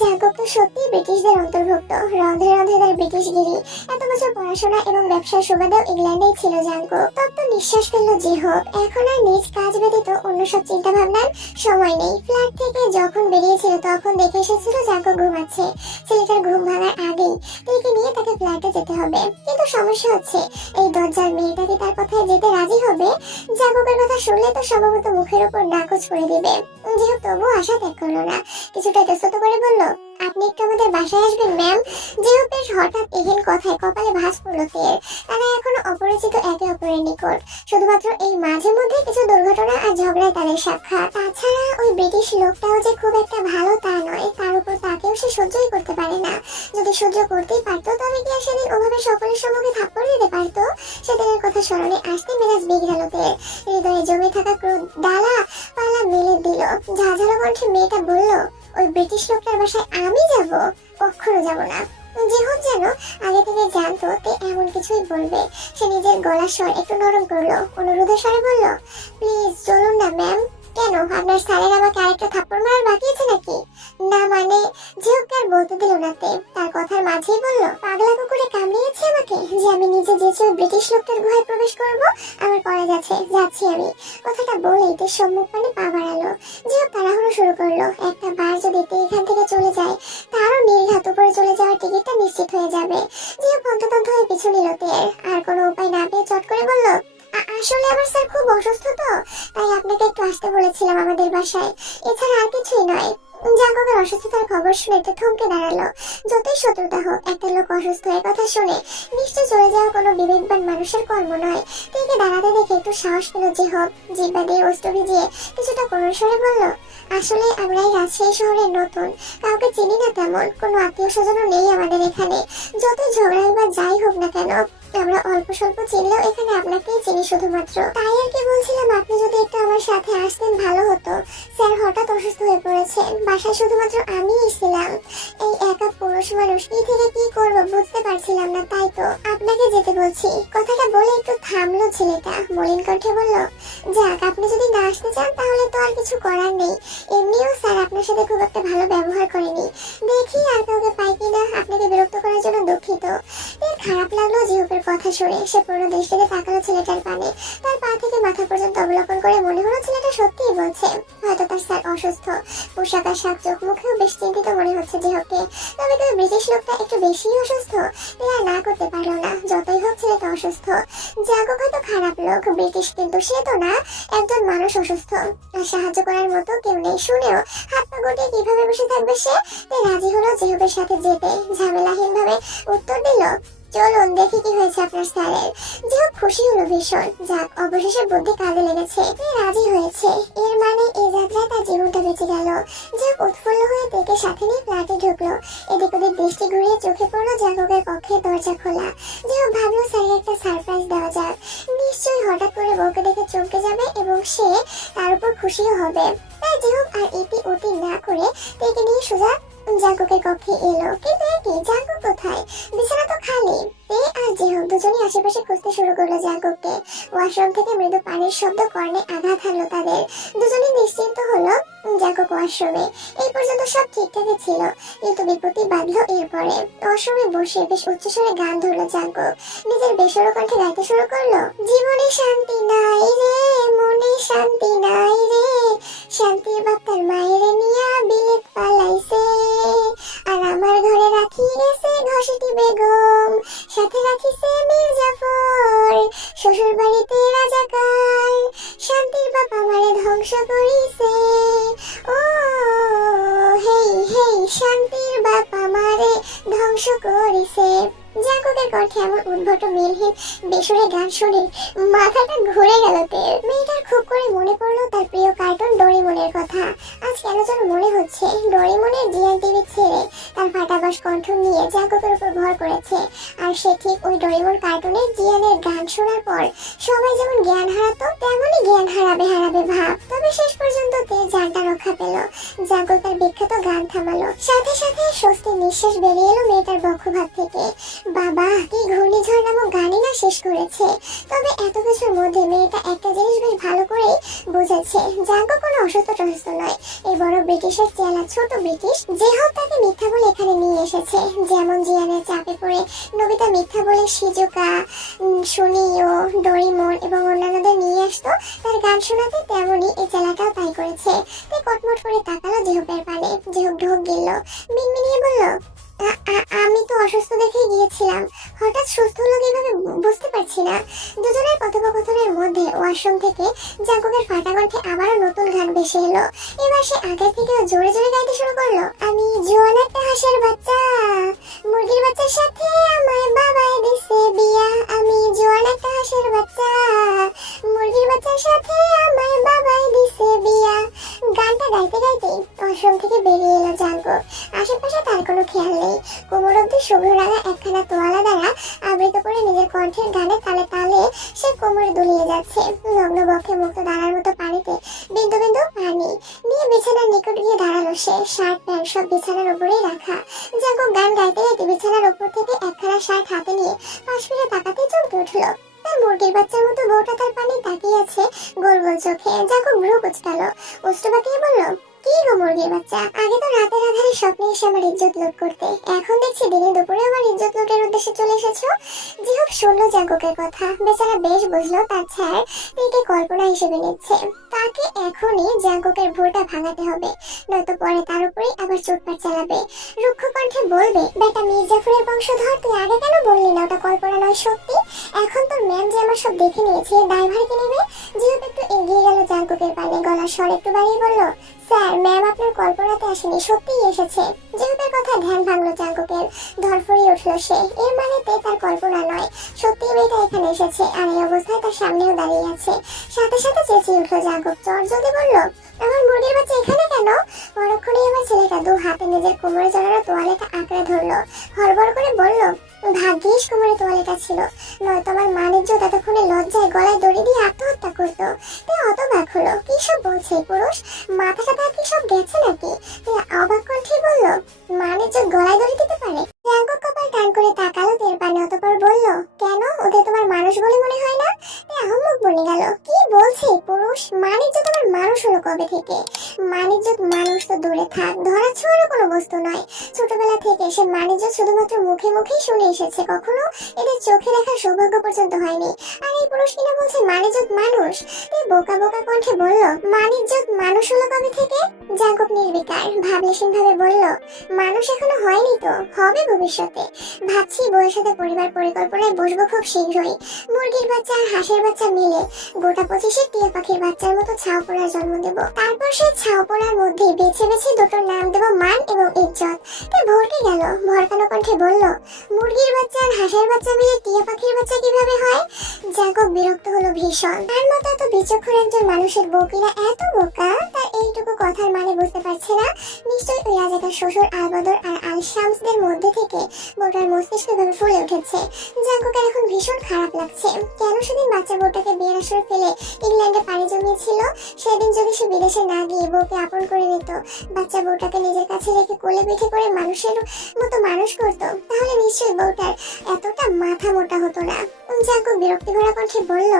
জাগব তো সত্যি ব্রিটিশদের অন্তর্ভুক্ত, রন্ধে রন্ধে তার ব্রিটিশগিরি। এত বছর পড়াশোনা এবং ব্যবসার সুবাদেও ইংল্যান্ডেই ছিল জাগব। তপ্ত নিঃশ্বাস ফেলল জিহব। এখন আর নিজ কাজ ব্যতীত অন্য সব চিন্তা ভাবনার সময় নেই। ফ্ল্যাট থেকে যখন বেরিয়েছিল তখন দেখে এসেছিল জাগব ঘুমাচ্ছে। ছেলেটার ঘুম ভাঙার আগেই তুইকে নিয়ে তাকে ফ্ল্যাটে যেতে হবে। কিন্তু সমস্যা হচ্ছে, এই দরজার মেয়েটা কি তার কথায় যেতে রাজি হবে? জাগবের কথা শুনলে তো সম্ভবত মুখের উপর নাকচ করে দিবে। জিহব তবুও আশা ত্যাগ করলো না। কিছুটা ইতস্তত করে বলল, আপনি একটু আমাদের বাসায় আসবেন ম্যাম? জিহবের হঠাৎ এহেন কথায় কপালে ভাঁজ পড়ল তের। তারা এখনো অপরিচিত একে অপরের নিকট। শুধুমাত্র এই মাঝে মধ্যে কিছু দুর্ঘটনা আর ঝগড়ায় তাদের সাক্ষাৎ। তাছাড়া ওই ব্রিটিশ লোকটাও যে খুব একটা ভালো তা নয়। তার উপর তাকেও সে সহ্যই করতে পারে না। যদি সহ্য করতেই পারতো তবে কি আর সেদিন ওভাবে সকলের সম্মুখে থাপ্পড় দিতে পারতো? সেদিনের কথা স্মরণে আসতে মেজাজ বিগড়াল তের। হৃদয়ে জমে থাকা ক্রোধ ডালা পালা মেলে দিল। ঝাঁঝালো কণ্ঠে মেয়েটা বলল, ওই ব্রিটিশ লোকটার বাসায় আমি যাব? কখনো যাব না। জিহব যেন আগে থেকে জানতো তে এমন কিছুই বলবে। সে নিজের গলার স্বর একটু নরম করলো, অনুরোধের স্বরে বলল, প্লিজ চলুন না ম্যাম। কেন, আপনার স্যারের আমাকে আরেকটা থাপ্পড় মারার বাকি আছে নাকি? না মানে, জিহবকে আর বলতে দিল না তে। তার কথার মাঝেই বলল, পাগলা কুকুরে কামড়িয়েছে আমাকে যে আমি নিজে যেচে ওই ব্রিটিশ লোকটার গুহায় প্রবেশ করব? আমার পরে যাচ্ছি আমি। কথাটা বলেই তে সম্মুখ পানে পা বাড়ালো। জিহব তাড়াহুড়ো শুরু করলো। একটা বার যদি তে এখান থেকে চলে যায়, তারও নির্ঘাত উপরে চলে যাওয়ার টিকিটটা নিশ্চিত হয়ে যাবে। জিহব হন্তদন্ত হয়ে পিছু নিল তের। আর কোনো উপায় না পেয়ে চট করে বলল, আসলে আমার স্যার খুব অসুস্থ তো, তাই আপনাকে একটু আসতে বলেছিলাম আমাদের বাসায়। এছাড়া আর কিছুই নয়। জাগবের অসুস্থতার খবর শুনে তো থমকে দাঁড়ালো। যতই শত্রুতা হোক, একটা লোক অসুস্থ এর কথা শুনে নিশ্চয় চলে যাওয়া কোনো বিবেকবান মানুষের কর্ম নয়। থেকে দাঁড়াতে দেখে একটু সাহস পেল জিহব। জিহ্বা দিয়ে অস্ত্র ভিজিয়ে কিছুটা করুণ স্বরে বলল, আসলে আমরা এই রাজশাহী শহরে নতুন, কাউকে চিনি না তেমন, কোনো আত্মীয় স্বজনও নেই আমাদের এখানে। যত ঝগড়াই বা যাই হোক না কেন, আমরা অল্প স্বল্প চিনলেও এখানে আপনাকেই চিনি শুধুমাত্র। তাই আর কি বলছিলাম, আপনি যদি একটু আমার সাথে আসতেন ভালো হতো। স্যার হঠাৎ অসুস্থ হয়ে পড়েছেন, বাসায় শুধুমাত্র আমিই ছিলাম। এই একা পুরুষ মানুষ কি থেকে কি করবো বুঝতে পারছিলাম না, তাই তো আপনাকে যেতে বলছি। কথাটা বলে একটু থামলো ছেলেটা। মলিন কণ্ঠে বলল, যাক, আপনি যদি না আসতে চান তাহলে তো আর কিছু করার নেই। এমনিও স্যার আপনার সাথে খুব একটা ভালো ব্যবহার করেনি। দেখি আর কাউকে পাই কিনা। আপনাকে বিরক্ত করার জন্য দুঃখিত। খারাপ লাগলো জিহবের কথা শুনে। সে পুরো দৃষ্টিতে তাকালো ছেলেটার পানে। তার পা থেকে মাথা পর্যন্ত অবলোকন করে মনে হলো ছেলেটা সত্যিই বলছে। হয়তো তার স্যার অসুস্থ। পোশাক আশাক, চোখ মুখেও বেশ চিন্তিত মনে হচ্ছে জিহবকে। তবে তুই ব্রিটিশ লোকটা একটু বেশি অসুস্থ। আর না করতে পারলো না। যতই হোক ছেলেটা অসুস্থ। জাগব হয়তো খারাপ লোক, ব্রিটিশ, কিন্তু সে তো না। একজন মানুষ অসুস্থ, আর সাহায্য করার মতো কেউ নেই শুনেও হাত পা গুটিয়ে কিভাবে বসে থাকবে সে? রাজি হলো জিহবের সাথে যেতে। ঝামেলাহীন ভাবে উত্তর দিল, চলুন দেখি কি হয়েছে আপনার স্যারের। জিহব খুশি হলো ভীষণ। যাক, অবশেষে বুদ্ধি কাজে লেগেছে। রাজি হয়েছে, এর মানে এই যাত্রায় তার জীবনটা বেঁচে গেল। জিহব উৎফুল্ল হয়ে তেকে সাথে নিয়ে ফ্ল্যাটে ঢুকলো। এদিক ওদিক দৃষ্টি ঘুরিয়ে চোখে পড়লো জাগবের কক্ষের দরজা খোলা। জিহব ভাবলো স্যারকে একটা সারপ্রাইজ দেওয়া যাক। নিশ্চয়ই হঠাৎ করে বউকে দেখে চমকে যাবে এবং সে তার উপর খুশিও হবে। তাই জিহব আর ইতি উতি না করে তেকে নিয়ে সোজা জাগবের কক্ষে এলো। কিন্তু কি, জাগব কোথায়? বিছানা তো খালি। তে আর জিহব দুজনই আশেপাশে খুঁজতে শুরু করলো জাগবকে। ওয়াশরুম থেকে মৃদু পানির শব্দ কর্ণে আঘাত হানলো তাদের। দুজনই নিশ্চিন্ত হলো জাগব ওয়াশরুমে। এই পর্যন্ত সব ঠিকঠাকই ছিল, কিন্তু বিপত্তি বাঁধলো এরপরে। ওয়াশরুমে বসে বেশ উচ্চস্বরে গান ধরলো জাগব। নিজের বেসুরো কণ্ঠে গাইতে শুরু করলো, জীবনে শান্তি নাই রে, মনে শান্তি নাই রে, শান্তির বাপ তার মায়ের নিয়া বিলেত পালাইছে, আর আমার ঘরে রাখি গেছে ঘষেটি বেগম, সাথে রাখিছে মীর জাফর, শ্বশুর বাড়িতে রাজাকার, শান্তির বাপ আমারে ধ্বংস করিছে, ও হেই হেই শান্তির বাপ আমারে ধ্বংস করিছে। জাগবের কণ্ঠে এমন উদ্ভট মিলহীন বেসুরে গান শুনে মাথাটা ঘুরে গেল তের। মেয়েটার খুব করে মনে পড়লো তার প্রিয় কার্টুন ডোরেমনের কথা। আজ কেন যেন মনে হচ্ছে ডোরেমনের জিয়ান টিভি ছেড়ে তার ফাটাবাস কণ্ঠ নিয়ে জাগবের উপর ভর করেছে। আর সে ঠিক ওই ডোরেমন কার্টুনের জিয়ানের গান শোনার পর সবাই যেমন জ্ঞান হারাতো তেমনই জ্ঞান হারাবে ভাব। তবে শেষ পর্যন্ত তে জানটা রক্ষা পেল। জাগব তার বিখ্যাত গান থামালো। সাথে সাথে স্বস্তির নিঃশ্বাস বেরিয়ে এলো মেয়েটার বক্ষভাগ থেকে। বাবা কি ঘূর্ণিঝড় নামক গানই না শেষ করেছে। তবে এত কিছুর মধ্যে মেয়েটা একটা জিনিস বেশ ভালো করে বুঝেছে, জাঙ্গো কোনো অসুস্থ টসুস্থ নয়। এই বড় ব্রিটিশের চেলা ছোট ব্রিটিশ যে হোক তাকে মিথ্যা বলে এখানে নিয়ে এসেছে। যেমন জিয়ানের চাপে পড়ে নোবিতা মিথ্যা বলে শিজুকা, সুনিও, ডোরিমন এবং অন্যান্যদের নিয়ে আসতো তার গান শোনাতে, তেমনি এই চেলাটাও তাই করেছে। তাই কটমট করে তাকালো জিহুপের পানে। জিহুপ ঢোক গেল, মিনমিনিয়ে বলল, আমি তো অসুস্থ দেখে গিয়েছিলাম, হঠাৎ সুস্থ হলো কিভাবে বুঝতে পারছি না। দুজনের কথোপকথনের মধ্যে ওয়াশরুম থেকে জাঙ্কুকের ফাটা কণ্ঠে আবারও নতুন গান ভেসে এলো। এবার সে আগের থেকেও জোরে জোরে গাইতে শুরু করলো। আমি জোয়ান একটা হাঁসের বাচ্চা, মুরগির বাচ্চার সাথে আমায় বাবায় দিছে বিয়া। আমি জোয়ান একটা হাঁসের বাচ্চা, মুরগির বাচ্চার সাথে আমায় বাবায় দিছে বিয়া। গানটা গাইতে গাইতে ওয়াশরুম থেকে বেরিয়ে এলো জাঙ্কুক। আশেপাশে তার কোনো খেয়াল নেই। কোমর অব্দি শুভ্র রাঙা একখানা তোয়ালা দ্বারা আবৃত করে নিজের কণ্ঠের গানে তালে তালে সে কোমরে দুলিয়ে যাচ্ছে। নগ্ন বক্ষে মুক্ত দাঁড়ার মতো পানিতে বিন্দু বিন্দু পানি নিয়ে বিছানার নিকট গিয়ে দাঁড়ালো সে। শার্ট প্যান্ট সব বিছানার উপরেই রাখা। জাঙ্কুক গান গাইতে গাইতে বিছানার উপর থেকে একখানা শার্ট হাতে নিয়ে পাশ ফিরে তাকাতে চমকে উঠলো। তার মুরগির বাচ্চার মতো বউটা তার পানি তাকিয়ে আছে গোল গোল চোখে। জাঙ্কুক ভ্রু কুঁচকালো, ওষ্ঠ বাঁকিয়ে বলল, কি গো মুরগির বাচ্চা, আগে তো রাতের আধারে স্বপ্নে এসে আমার ইজ্জত লুট করতে, এখন দেখছি দিনে দুপুরে আমার ইজ্জত লুটের উদ্দেশ্যে চলে এসেছো। জিহুপ শুনলো জাঙ্কুকের কথা। বেচারা বেশ বুঝলো তার ছাড় মেয়েকে কল্পনা হিসেবে নিচ্ছে। তাকে এখনই জাঙ্কুকের ভুলটা ভাঙাতে হবে, নয়তো পরে তার উপরেই আবার চোটপাট চালাবে। রুক্ষ কণ্ঠে বলবে, বেটা মির্জাফরের বংশধর, তুই আগে কেন বললি না ওটা কল্পনা নয় সত্যি? এখন তোর ম্যাম যে আমার সব দেখে নিয়েছে, দায়ভার কে নেবে? জিহুপ একটু এগিয়ে গেল জাঙ্কুকের পানে, গলার স্বর একটু বাড়িয়ে বলল, স্যার ম্যাম আপনার কল্পনাতে আসেনি, সত্যিই এসেছে। জিহুপের কথা ধ্যান ভাঙলো জাঙ্কুকের, ধরফড়িয়ে উঠলো সে। এর মানে তার কল্পনা নয়, সত্যি মেয়েটা এখানে এসেছে, আর এই অবস্থায় তার সামনেও দাঁড়িয়ে আছে। সাথে সাথে চেঁচিয়ে উঠলো জাঙ্কুক, চট জলদি বলল, আমার মুরগির বাচ্চা এখানে কেন? পরক্ষণে আমার ছেলেটা দু হাতে নিজের কোমরে জড়ানো তোয়ালেটা আঁকড়ে ধরলো, হড়বড় করে বলল, ভাগ্যিস কোমরে তোয়ালেটা ছিল, নয়তো আমার মানিজ্য ততক্ষণে লজ্জায় গলায় দড়ি দিয়ে আত্মহত্যা করতো। তাই অতবাক হলো, কি সব বলছে পুরুষ, মাথাটা তার কি সব গেছে নাকি? অবাক কণ্ঠে বলল, মানিজ্য গলায় দড়ি দিতে পারে? জাঙ্কুক কপাল টান করে তাকালো তের পানে, অতঃপর বলল, কেন, ওদের তোমার মানুষ বলে মনে হয় না? আহম্মক বনে গেল, কি বলছে পুরুষ, মানিজ্য তোমার মানুষ হলো কবে থেকে? মানিজ্য মানুষ তো দূরে থাক, ধরা ছোঁয়ারও কোনো বস্তু নয়। ছোটবেলা থেকে সে মানিজ্য শুধুমাত্র মুখে মুখেই শুনে এসেছে, কখনো এদের চোখে দেখার সৌভাগ্য পর্যন্ত হয়নি। আর এই পুরুষ কিনা বলছে মানিজ্য মানুষ। এই বোকা বোকা কণ্ঠে বলল, মানিজ্য মানুষ হলো কবে থেকে? জাঙ্কুক নির্বিকার ভাবলেশীন ভাবে বলল, মানুষ এখনো হয়নি তো, হবে ভবিষ্যতে। ভাবছি বউয়ের সাথে পরিবার পরিকল্পনায় বসবো খুব শীঘ্রই। মুরগির বাচ্চা আর হাঁসের বাচ্চা মিলে গোটা 25 টিয়া পাখির বাচ্চার মতো ছাও পোড়ার জন্ম দেব। তারপর সেই ছাও পোড়ার মধ্যে বেছে বেছে দুটোর নাম দেব মান এবং ইজ্জত। তাই ভরকে গেল, ভরকানো কণ্ঠে বলল, মুরগির বাচ্চা আর হাঁসের বাচ্চা মিলে টিয়া পাখির বাচ্চা কিভাবে হয়? জাঙ্কুক বিরক্ত হলো ভীষণ। তার মতো এত বিচক্ষণ একজন মানুষের বউ কিনা এত বোকা, তার এইটুকু কথার মানে বুঝতে পারছে না। নিশ্চয়ই ওই রাজাকার শ্বশুর আলবদর আর আল শামসদের মধ্যে থেকে বউটার মস্তিষ্ক ভাবে ফুলে উঠেছে। জাঙ্কুকের এখন ভীষণ খারাপ লাগছে। কেন সেদিন বাচ্চা বউটাকে বিয়ের আসরে ফেলে ইংল্যান্ডে পাড়ি জমিয়েছিল? সেদিন যদি সে বিদেশে না গিয়ে বউকে আপন করে নিত, বাচ্চা বউটাকে নিজের কাছে রেখে কোলে পিঠে করে মানুষের মতো মানুষ করত, তাহলে নিশ্চয়ই বউটার এতটা মাথা মোটা হতো না। জাঙ্কুক বিরক্তি ভরা কণ্ঠে বলল,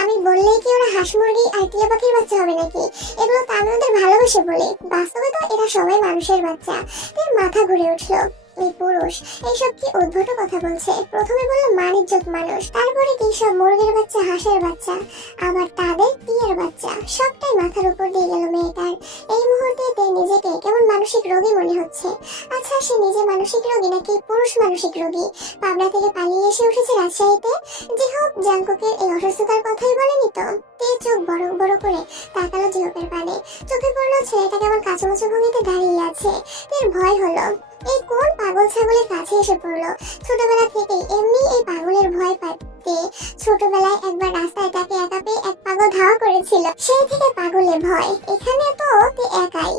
আমি বললেই কি ওরা হাঁস মুরগি আর টিয়া পাখির বাচ্চা হবে নাকি? এগুলো তো আমি ওদের ভালোবেসে বলি, বাস্তবে তো এরা সবাই মানুষের বাচ্চা। তার মাথা ঘুরে উঠলো। এই পুরুষ এইসব কি উদ্ভট কথা বলছে? প্রথমে বললো মানিজ্যত মানুষ, তারপরে কি সব মুরগির বাচ্চা, হাঁসের বাচ্চা, আবার তাদের টিয়ার বাচ্চা, সবটাই মাথার উপর দিয়ে গেল মেয়েটার। এই মুহূর্তে নিজেকে কেমন মানসিক রোগী মনে হচ্ছে। আচ্ছা, সে নিজে মানসিক রোগী নাকি পুরুষ মানসিক রোগী? পাবনা থেকে পালিয়ে এসে উঠেছে রাজশাহীতে। যে হোক, জাঙ্কুকের এই অসুস্থতার কথাই বলেনি তো। তে চোখ বড় বড় করে তাকালো জিহুপের পানে। চোখে পড়লো ছেলেটা কেমন কাঁচুমাচু ভঙ্গিতে দাঁড়িয়ে আছে। এর ভয় হলো, এই কোন পাগল ছাগলের কাছে এসে পড়লো। ছোটবেলা থেকেই এমনি এই পাগলের ভয় পাইতে, ছোটবেলায় একবার রাস্তায় তাকে একা পেয়ে এক পাগল ধাওয়া করেছিল, সেই থেকে পাগলে ভয়। এখানে তো তে একাই,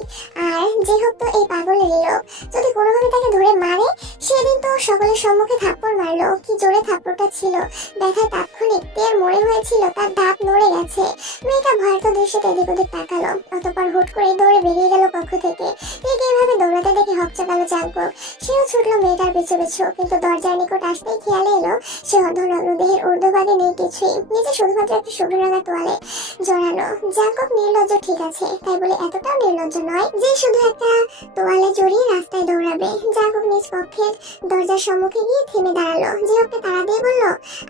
আর যে হোক তো এই পাগলেরই লোক। যদি কোনোভাবে তাকে ধরে মারে, সেদিন তো সকলের সম্মুখে থাপ্পড় মারলো, কি জোরে থাপ্পড়টা ছিল, ব্যথায় তাৎক্ষণিক তের মরে হয়েছিল, তার দাঁত নড়ে গেছে। মেয়েটা ভয়ার্ত দৃশ্যে এদিক ওদিক তাকালো, অতঃপর হুট করে দৌড়ে বেরিয়ে গেল কক্ষ থেকে। ঠিক এইভাবে দৌড়াতে দেখে হকচকালো জাঙ্কুক। সেও ছুটলো মেয়েটার পিছু পিছু, কিন্তু দরজার নিকট আসতেই খেয়ালে এলো সে অর্ধনগ্ন, দেহের ঊর্ধ্বভাগে নেই কিছুই, নিচে শুধুমাত্র একটা শুভ্র রঙা তোয়ালে জড়ানো। জাঙ্কুক নির্লজ্জ ঠিক আছে, তাই বলে এতটাও নির্লজ্জ নয় যে শুধু একটা তোয়ালে জড়িয়ে রাস্তায় দৌড়াবে। জাঙ্কুক নিজ কক্ষের দরজার সম্মুখে গিয়ে থেমে দাঁড়ালো। জিহোপকে তাড়া দিয়ে বলল,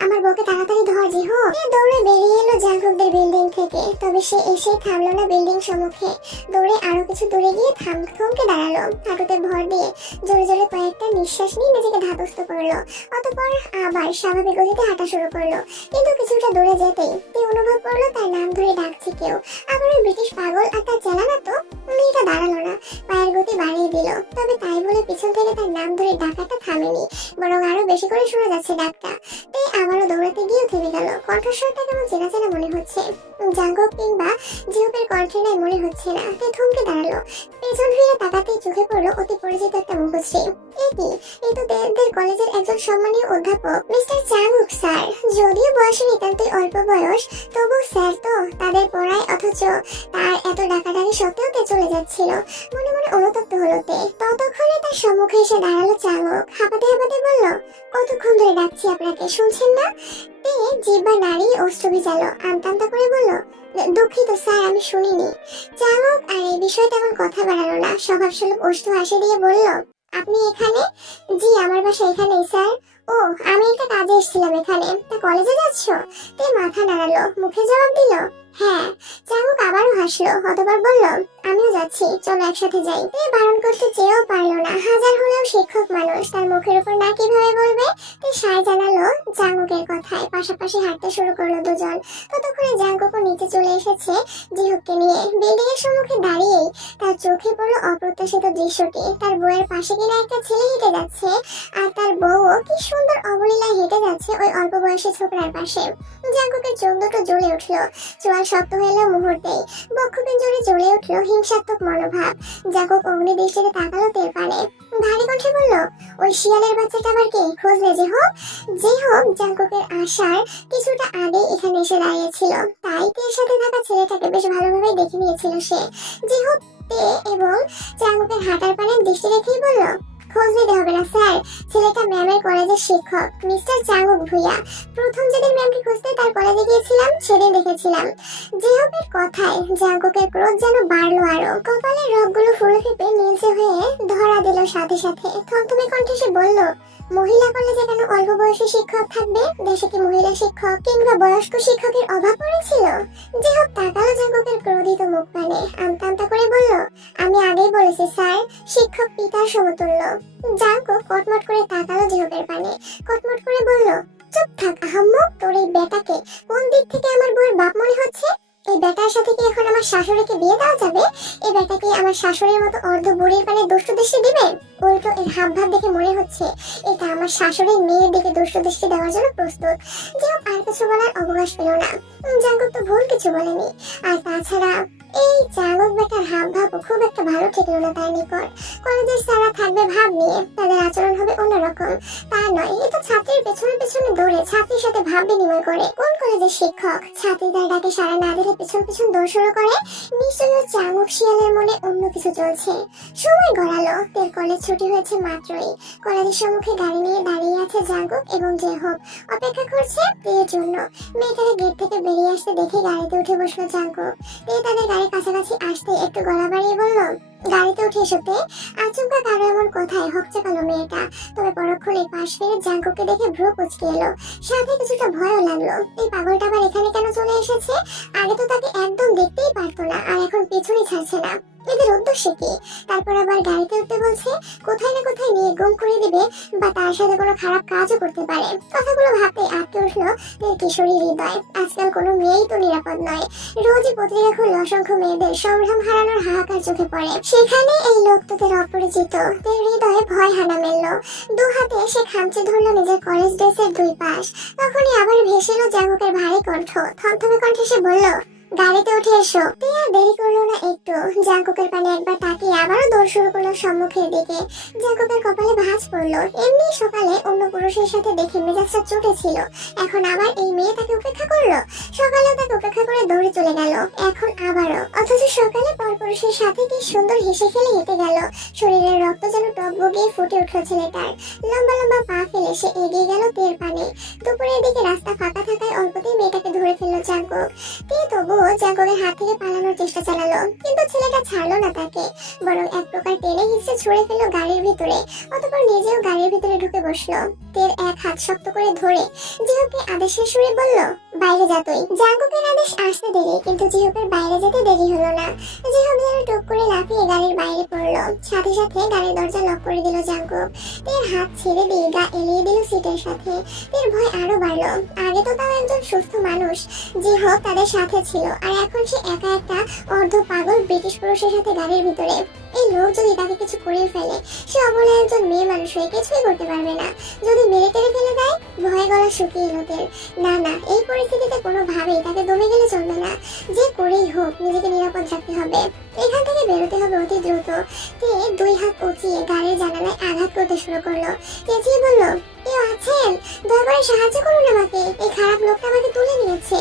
আমার বউকে তাড়াতাড়ি ধর জিহোপ। দৌড়ে বেরিয়ে এলো জাঙ্কুকদের বিল্ডিং থেকে, তবে সে এসে থামলো না বিল্ডিং সম্মুখে। দৌড়ে আরো কিছু দূরে গিয়ে থমকে দাঁড়ালো, হাঁটুতে ভর দিয়ে জোরে জোরে কয়েকটা নিঃশ্বাস নিয়ে নিজেকে ধাতস্থ করলো। অতঃপর আবার স্বাভাবিক গতিতে হাঁটা শুরু করলো। কিন্তু কিছুটা দূরে যেতেই তে অনুভব করলো তার নাম ধরে ডাকছে কেউ। আবার ওই ব্রিটিশ পাগল আর তার চেলানা তো। মেয়েটা দাঁড়ালো না, পায়ের গতি বাড়িয়ে দিল। তবে তাই বলে পিছন থেকে তার নাম ধরে ডাকাটা থামেনি, বরং আরো বেশি করে শোনা যাচ্ছে ডাকটা। তে আবারও দৌড়াতে গিয়ে থেমে গেল। কণ্ঠস্বরটা কেমন চেনা চেনা মনে হচ্ছে, জাঙ্কুক কিংবা জিহোপের কণ্ঠে নাই মনে হচ্ছে না। তে থমকে দাঁড়ালো, পেছন ফিরে তাকাতেই চোখে পড়লো অতি পরিচিত একটা মুখশ্রী। এই তো দেবদের কলেজের একজন সম্মানীয় অধ্যাপক মিস্টার চাঙ্গুক স্যার। যদিও বয়সে নিতান্তই অল্প বয়স, তবু স্যার তো তাদের পড়ায়, অথচ তার এত ডাকাডাকি সত্ত্বেও তে চলে যাচ্ছিল। মনে মনে অনুতপ্ত হলো তে। ততক্ষণে তার সম্মুখে এসে দাঁড়ালো চাঙ্গুক। হাঁপাতে হাঁপাতে বলল, কতক্ষণ ধরে ডাকছি আপনাকে, শুনছেন না? তে জিহ্বা নাড়িয়ে অশ্রু ভিজালো, আমতা করে বলল, দুঃখিত স্যার, আমি শুনিনি। চাঙ্গুক আর এই বিষয়ে তেমন কথা বাড়ালো না, স্বভাবসুলভ অশ্রু হাসি দিয়ে বলল, আপনি এখানে? জি, আমার বাসা এখানেই স্যার। ও, আমি একটা কাজে এসেছিলাম এখানে। তা কলেজে যাচ্ছ? তে মাথা নাড়ালো, মুখে জবাব দিল, হ্যাঁ। চাঙ্গুক আবারও হাসলো, অতবার বলল, আমিও যাচ্ছি, চলো একসাথে যাই। তে বারণ করতে চেয়েও পারলো না, হাজার হলেও শিক্ষক মানুষ, তার মুখের উপর না কিভাবে বলবে। তে সায় জানালো জাঙ্গুকের কথায়, পাশাপাশি হাঁটতে শুরু করলো দুজন। ততক্ষণে জাঙ্গুকও নিচে চলে এসেছে জিহোপকে নিয়ে। বিল্ডিং এর সম্মুখে দাঁড়িয়েই তার চোখে পড়লো অপ্রত্যাশিত দৃশ্যটি। তার বউয়ের পাশে কিনা একটা ছেলে হেঁটে যাচ্ছে, আর তার বউও কি সুন্দর অবলীলায় হেঁটে যাচ্ছে ওই অল্প বয়সী ছোকরার পাশে। জাঙ্কুকের চোখ দুটো জ্বলে উঠলো, চোয়াল শক্ত হয়ে এলো মুহূর্তেই, বক্ষপিঞ্জরে জ্বলে উঠলো হিংসাত্মক মনোভাব। জাঙ্কুক অগ্নি দৃষ্টিতে তাকালো তের পানে, ভারী কণ্ঠে বলল, ওই শিয়ালের বাচ্চাটা আবার কে? খোঁজলে যে হোক। জাঙ্কুকের আসার কিছুটা আগে এখানে এসে দাঁড়িয়েছিল, তাই তের সাথে থাকা ছেলেটাকে বেশ ভালোভাবে দেখে নিয়েছিল সে। যে হোক তে এবং জাঙ্কুকের হাঁটার পানে দৃষ্টি রেখেই বলল, খোঁজ নিতে হবে না স্যার, ছেলেটা ম্যামের কলেজের শিক্ষক মিস্টার চাঙ্গুক ভুইয়া। প্রথম যেদিন ম্যামকে খুঁজতে তার কলেজে গিয়েছিলাম সেদিন দেখেছিলাম। জিহোপের কথায় জাঙ্গুকের ক্রোধ যেন বাড়লো আরো, কপালের রগগুলো ফুলে ফেপে নীলচে হয়ে ধরা দিল সাথে সাথে। থমথমে কণ্ঠে সে বলল, মহিলা কলেজে কেন অল্প বয়সী শিক্ষক থাকবে? দেশে কি মহিলা শিক্ষক কিংবা বয়স্ক শিক্ষকের অভাব পড়েছিল? জিহোপ তাকালো জাঙ্গুকের ক্রোধিত মুখ পানে, আমতা করে বলল, আমি আগেই বলেছি স্যার, শিক্ষক পিতার সমতুল্য। জাঙ্কুক কটমট করে তাকালো জিহোপের পানে, কটমট করে বলল, চুপ থাক আহাম্মক, তোর এই বেটাকে কোন দিক থেকে আমার বউয়ের বাপ মনে হচ্ছে? এই বেটার সাথে কি এখন আমার শাশুড়িকে বিয়ে দেওয়া যাবে? এই বেটাকে আমার শাশুড়ির মতো অর্ধ বুড়ির পানে দুষ্ট দৃষ্টি দিবে? উল্টো এর হাব ভাব দেখে মনে হচ্ছে এটা আমার শাশুড়ির মেয়ের দিকে দুষ্ট দৃষ্টি দেওয়ার জন্য প্রস্তুত। যেও আর কিছু বলার অবকাশ পেল না। জাঙ্কুক তো ভুল কিছু বলেনি, আর তাছাড়া এই চাঙ্গুক বেটার হাব ভাব খুব একটা ভালো ঠেকলো না তার নিকট। কলেজের স্যাররা থাকবে ভাব নিয়ে, তাদের আচরণ হবে অন্যরকম। তা নয়, এ তো ছাত্রীর পেছনে পেছনে দৌড়ে ছাত্রীর সাথে ভাব বিনিময় করে। কোন কলেজের শিক্ষক ছাত্রী তার ডাকে সাড়া না দিলে পেছন পেছন দৌড় শুরু করে? নিশ্চয়ই চাঙ্গুক শিয়ালের মনে অন্য কিছু চলছে। সময় গড়ালো, তের কলেজ ছুটি হয়েছে মাত্রই। কলেজের সম্মুখে গাড়ি নিয়ে দাঁড়িয়ে আছে জাঙ্কুক এবং জেহোপ, অপেক্ষা করছে তের জন্য। মেয়েটাকে গেট থেকে বেরিয়ে আসতে দেখে গাড়িতে উঠে বসলো জাঙ্কুক। তে তাদের গাড়ির কাছাকাছি আসতে একটু গলা বাড়িয়ে বলল, গাড়িতে উঠে এসোতে। আচমকা কারো এমন কথায় হকচকালো মেয়েটা, তবে পরক্ষণে পাশ ফিরে জাঙ্কুককে দেখে ভ্রু কুঁচকে এলো, সাথে কিছুটা ভয়ও লাগলো। এই পাগলটা আবার এখানে কেন চলে এসেছে? আগে তো তাকে একদম দেখতেই পারতো না, আর এখন পিছনে ছাড়ছে না। এদের উদ্দেশ্য কি? তারপর আবার গাড়িতে উঠতে বলছে, কোথায় না কোথায় নিয়ে গুম করে দিবে, বা তার সাথে কোনো খারাপ কাজও করতে পারে। কথাগুলো ভাবতে আটকে উঠলো তের কিশোরী হৃদয়। আজকাল কোনো মেয়েই তো নিরাপদ নয়। রোজই পত্রিকা খুললে অসংখ্য মেয়েদের সম্ভ্রম হারানোর হাহাকার চোখে পড়ে, সেখানে এই লোক তোদের অপরিচিত। তের হৃদয়ে ভয় হানা মেলল। দু হাতে সে খামচে ধরলো নিজের কলেজ ড্রেসের দুই পাশ। তখনই আবার ভেসে এলো জাঙ্কুকের ভারী কণ্ঠ। থমথমে কণ্ঠে সে বলল, গাড়িতে উঠে এসো। তে আর দেরি করলো না একটু, জাঙ্কুকের পানে একবার তাকিয়ে আবারও দৌড় শুরু করলো সম্মুখের দিকে। জাঙ্কুকের কপালে ভাঁজ পড়লো। এমনি সকালে অন্য পুরুষের সাথে দেখে মেজাজটা চটে ছিল, এখন আবার এই মেয়ে তাকে উপেক্ষা করলো। সকালেও তাকে উপেক্ষা করে দৌড়ে চলে গেল, এখন আবারও। অথচ সকালে পরপুরুষের সাথে কি সুন্দর হেসে খেলে হেঁটে গেল, শরীরের রক্ত যেন টকবগিয়ে ফুটে উঠলো ছেলেটার। লম্বা লম্বা পা ফেলে সে এগিয়ে গেল তের পানে। দুপুরের দিকে রাস্তা ফাঁকা থাকায় অল্পতেই মেয়েটাকে ধরে ফেললো জাঙ্কুক। তে তবুও জাঙ্কুকের হাত থেকে পালানোর চেষ্টা চালালো, কিন্তু ছেলেটা ছাড়লো না তাকে, বরং এক প্রকার টেনে হিঁচড়ে ছুঁড়ে ফেললো গাড়ির ভিতরে। অতঃপর নিজেও গাড়ির ভিতরে ঢুকে বসলো। তের এক হাত শক্ত করে ধরে জিহুকে আদেশের সুরে বলল, বাইরে যা তুই। জাঙ্কুকের আদেশ আসতে দেরি, কিন্তু জিহুকের বাইরে যেতে দেরি হলো না। জিহুক যেন টুক করে লাফিয়ে গাড়ির বাইরে পড়লো, সাথে সাথে গাড়ির দরজা লক করে দিল জাঙ্কুক। তের হাত ছেড়ে দিয়ে গা এলিয়ে দিল সিটের সাথে। তের ভয় আরো বাড়লো। আগে তো তাও একজন সুস্থ মানুষ, জিহুক তাদের সাথে ছিল, আর এখন সে একা একটা অর্ধ পাগল ব্রিটিশ পুরুষের সাথে গাড়ির ভিতরে। এই লোক যদি তাকে কিছু করে ফেলে, সে অবলা একজন মেয়ে মানুষ হয়ে কিছুই করতে পারবে না। যদি মেরে টেরে ফেলে দেয়, ভয়ে গলা শুকিয়ে এলো তের। না না, এই পরিস্থিতিতে কোনোভাবেই তাকে দমে গেলে চলবে না। যে করেই হোক নিজেকে নিরাপদ রাখতে হবে, এখান থেকে বেরোতে হবে অতি দ্রুত। তে দুই হাত উঁচিয়ে গাড়ির জানালায় আঘাত করতে শুরু করলো, চেঁচিয়ে বলল, কেউ আছেন? দয়া করে সাহায্য করুন আমাকে, এই খারাপ লোকটা আমাকে তুলে নিয়েছে।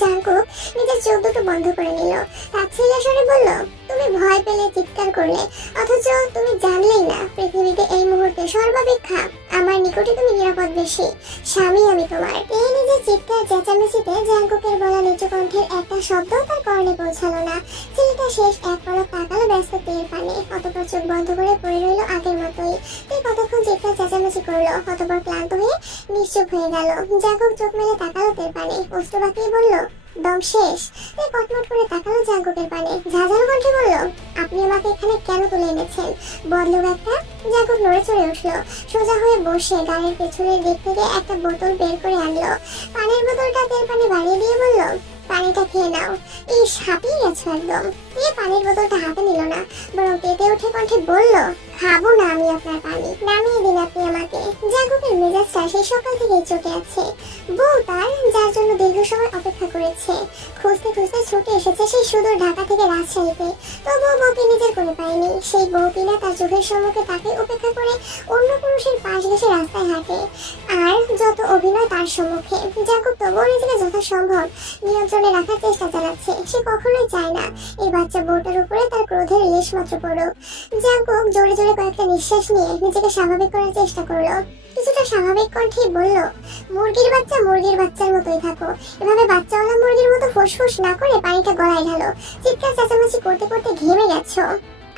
জাঙ্কুক নিজের চোখ দুটো বন্ধ করে নিল, তার ছেলে স্বরে বলল, তুমি ভয় পেলে চিৎকার করলে, অথচ তুমি জানলেই না পৃথিবীতে এই মুহূর্তে সর্বাপেক্ষা আমার নিকটে তুমি নিরাপদ বেশি। স্বামী আমি তোমার। এই নিজের চিৎকার চেঁচামেচিতে জাঙ্কুকের বলা নিচু কণ্ঠের একটা শব্দ তার কর্ণে পৌঁছালো না। ছেলেটা শেষ এক পলক তাকালো ব্যস্ত তের পানে, অতঃপর চোখ বন্ধ করে পড়ে রইল আগের মতোই। তে কতক্ষণ চিৎকার চেঁচামেচি করলো, অতঃপর ক্লান্ত হয়ে নিশ্চুপ হয়ে গেল। জাঙ্কুক চোখ মেলে তাকালো তের পানে, অস্ত্র বাঁকিয়ে বলল, দম শেষ। তে কটমট করে তাকালো জাঙ্কুকের পানে, ঝাঁঝালো কণ্ঠে বলল, আপনি আমাকে এখানে কেন তুলে এনেছেন? বদলোক একটা। জাঙ্কুক নড়ে চড়ে উঠলো, সোজা হয়ে বসে গাড়ির পেছনের দিক থেকে একটা বোতল বের করে আনলো। পানির বোতলটা তের পানে বাড়িয়ে দিয়ে বলল, পানিটা খেয়ে নাও। ইস, হাঁপিয়ে গেছো একদম। এ পানির বোতলটা হাতে নিল না, বরং তেতে উঠে কণ্ঠে বলল, খাবো না আমি আপনার পানি, নামিয়ে দিন আপনি আমাকে। জাঙ্কুকের মেজাজটা সেই সকাল থেকেই চটে আছে। বউ তার, যার জন্য দীর্ঘ সময় অপেক্ষা করেছে, খুঁজতে খুঁজতে ছুটে এসেছে সেই সুদূর ঢাকা থেকে রাজশাহীতে, তবুও বউকে নিজের করে পায়নি। সেই বউ কিনা তার চোখের সম্মুখে তাকে উপেক্ষা করে অন্য পুরুষের পাশ ঘেঁষে রাস্তায় হাঁটে, আর যত অভিনয় তার সম্মুখে। জাঙ্কুক তবুও নিজেকে যথাসম্ভব নিয়ন্ত্রণে রাখার চেষ্টা চালাচ্ছে। সে কখনোই চায় না এই বাচ্চা বউটার উপরে তার ক্রোধের লেশ মাত্র পড়ুক। জাঙ্কুক জোরে জোরে কয়েকটা নিঃশ্বাস নিয়ে নিজেকে স্বাভাবিক করার চেষ্টা করলো। কিছুটা স্বাভাবিক কণ্ঠেই বলল, মুরগির বাচ্চা মুরগির বাচ্চার মতোই থাকো, এভাবে বাচ্চাওয়ালা মুরগির মতো ফুসফুস না করে পানিটা গলায় ঢালো। চিৎকার চেঁচামেচি করতে করতে ঘেমে গেছো,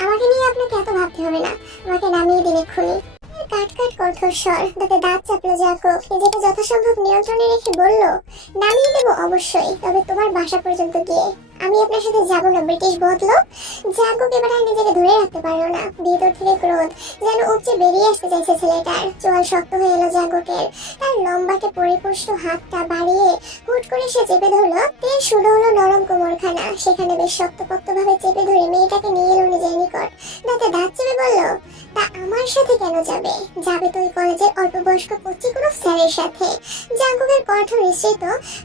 আমাকে নিয়ে আপনাকে এত ভাবতে হবে না, আমাকে নামিয়ে দিন এক্ষুনি। কাট কাট কণ্ঠস্বর, দাঁতে দাঁত চাপলো জাঙ্কুক, নিজেকে যথাসম্ভব নিয়ন্ত্রণে রেখে বলল, নামিয়ে দেবো অবশ্যই, তবে তোমার বাসা পর্যন্ত গিয়ে। আমি আপনার সাথে যাবো না ব্রিটিশ বদলোক। জাঙ্কুক এবার আর নিজেকে ধরে রাখতে পারলো না, ভিতর থেকে ক্রোধ যেন উপচে বেরিয়ে আসতে চাইছে ছেলেটার। চোয়াল শক্ত হয়ে এলো জাঙ্কুকের, তার লম্বাটে পরিপুষ্ট হাতটা বাড়িয়ে হুট করে সে চেপে ধরলো তের শুরু হলো নরম কোমরখানা। সেখানে বেশ শক্তপোক্ত ভাবে চেপে ধরে মেয়েটাকে নিয়ে এলো নিজের নিকট, দাঁতে দাঁত চেপে বলল, তা আমার সাথে কেন যাবে? যাবে তো ওই কলেজের অল্প বয়স্ক কচি কোনো স্যারের সাথে। জাঙ্কুকের কণ্ঠ নিশ্চিত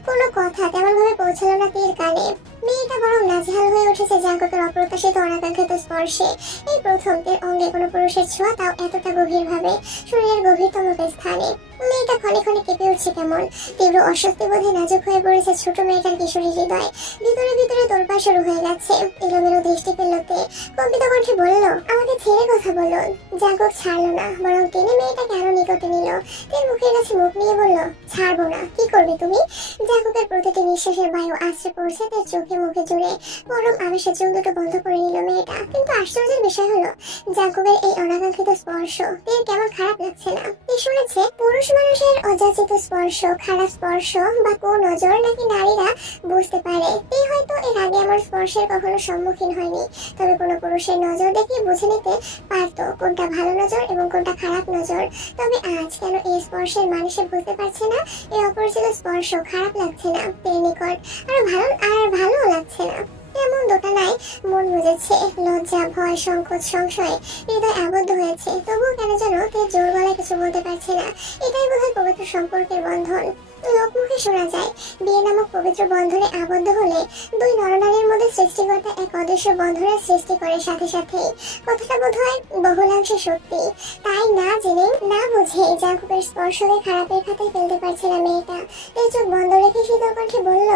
কোনো কথা তেমন ভাবে পৌঁছালো না তের কানে। মেয়েটা বরং নাজেহাল হয়ে উঠেছে জাঙ্কুকের অপ্রত্যাশিত অনাকাঙ্ক্ষিত স্পর্শে। এই প্রথম তের অঙ্গে কোনো পুরুষের ছোঁয়া, তাও এতটা গভীর ভাবে, শরীরের গভীরতম স্থানে। মেয়েটা ক্ষণে ক্ষণে কেঁপে উঠছে কেমন, তীব্র অস্বস্তি বোধে নাজুক হয়ে পড়েছে ছোট মেয়েটার কিশোরী হৃদয়। ভিতরে ভিতরে তোলপাড় শুরু হয়ে গেছে। এলোমেলো দৃষ্টি ফেললো তে, কম্পিত কণ্ঠে বলল, আমাকে ছেড়ে কথা বলুন। জাঙ্কুক ছাড়লো না, বরং টেনে মেয়েটাকে আরো নিকটে নিল। তের মুখের কাছে মুখ নিয়ে বলল, ছাড়বো না। কি করবে তুমি? জাঙ্কুকের প্রতিটি নিঃশ্বাসের বায়ু আশ্রে পড়ছে তের চোখে মুখে জুড়ে। পরম আবেশে চোখ দুটো বন্ধ করে নিল মেয়েটা। কিন্তু আশ্চর্যের বিষয় হলো, জাঙ্কুকের এই অনাকাঙ্ক্ষিত স্পর্শ তের কেমন খারাপ লাগছে না। তে শুনেছে পুরুষ মানুষের অযাচিত স্পর্শ খারাপ স্পর্শ বা কুনজর নাকি নারীরা বুঝতে পারে। এই হয়তো এর আগে আমার স্পর্শের কখনো সম্মুখীন হয়নি, তবে কোনো পুরুষের নজর দেখে বুঝে নিতে পারতো কোনটা ভালো নজর এবং কোনটা খারাপ নজর। তবে আজ কেন এই স্পর্শের মানুষে বুঝতে পারছে না? এই অপরিচিত স্পর্শ খারাপ লাগছে না তের নিকট, আর ভালো লাগছে না। এমন দোটানায় মন বুঝেছে, লজ্জা ভয় সংকোচ সংশয়ে হৃদয় আবদ্ধ হয়েছে। তবুও কেন যেন তের জোর গলায় কিছু বলতে পারছে না। এটাই বোধহয় পবিত্র সম্পর্কের বন্ধন। লোকমুখে শোনা যায় বিয়ে নামক পবিত্র বন্ধনে আবদ্ধ হলে দুই নরনারীর মধ্যে সৃষ্টিকর্তা এক অদৃশ্য বন্ধনের সৃষ্টি করে। সাথে সাথে কথাটা বোধ হয় বহুলাংশে সত্যি। তাই না জেনে না বুঝে জাঙ্কুকের স্পর্শকে খারাপের খাতায় ফেলতে পারছে না মেয়েটা। এই চোখ বন্ধ রেখে শীতল কণ্ঠে বলল,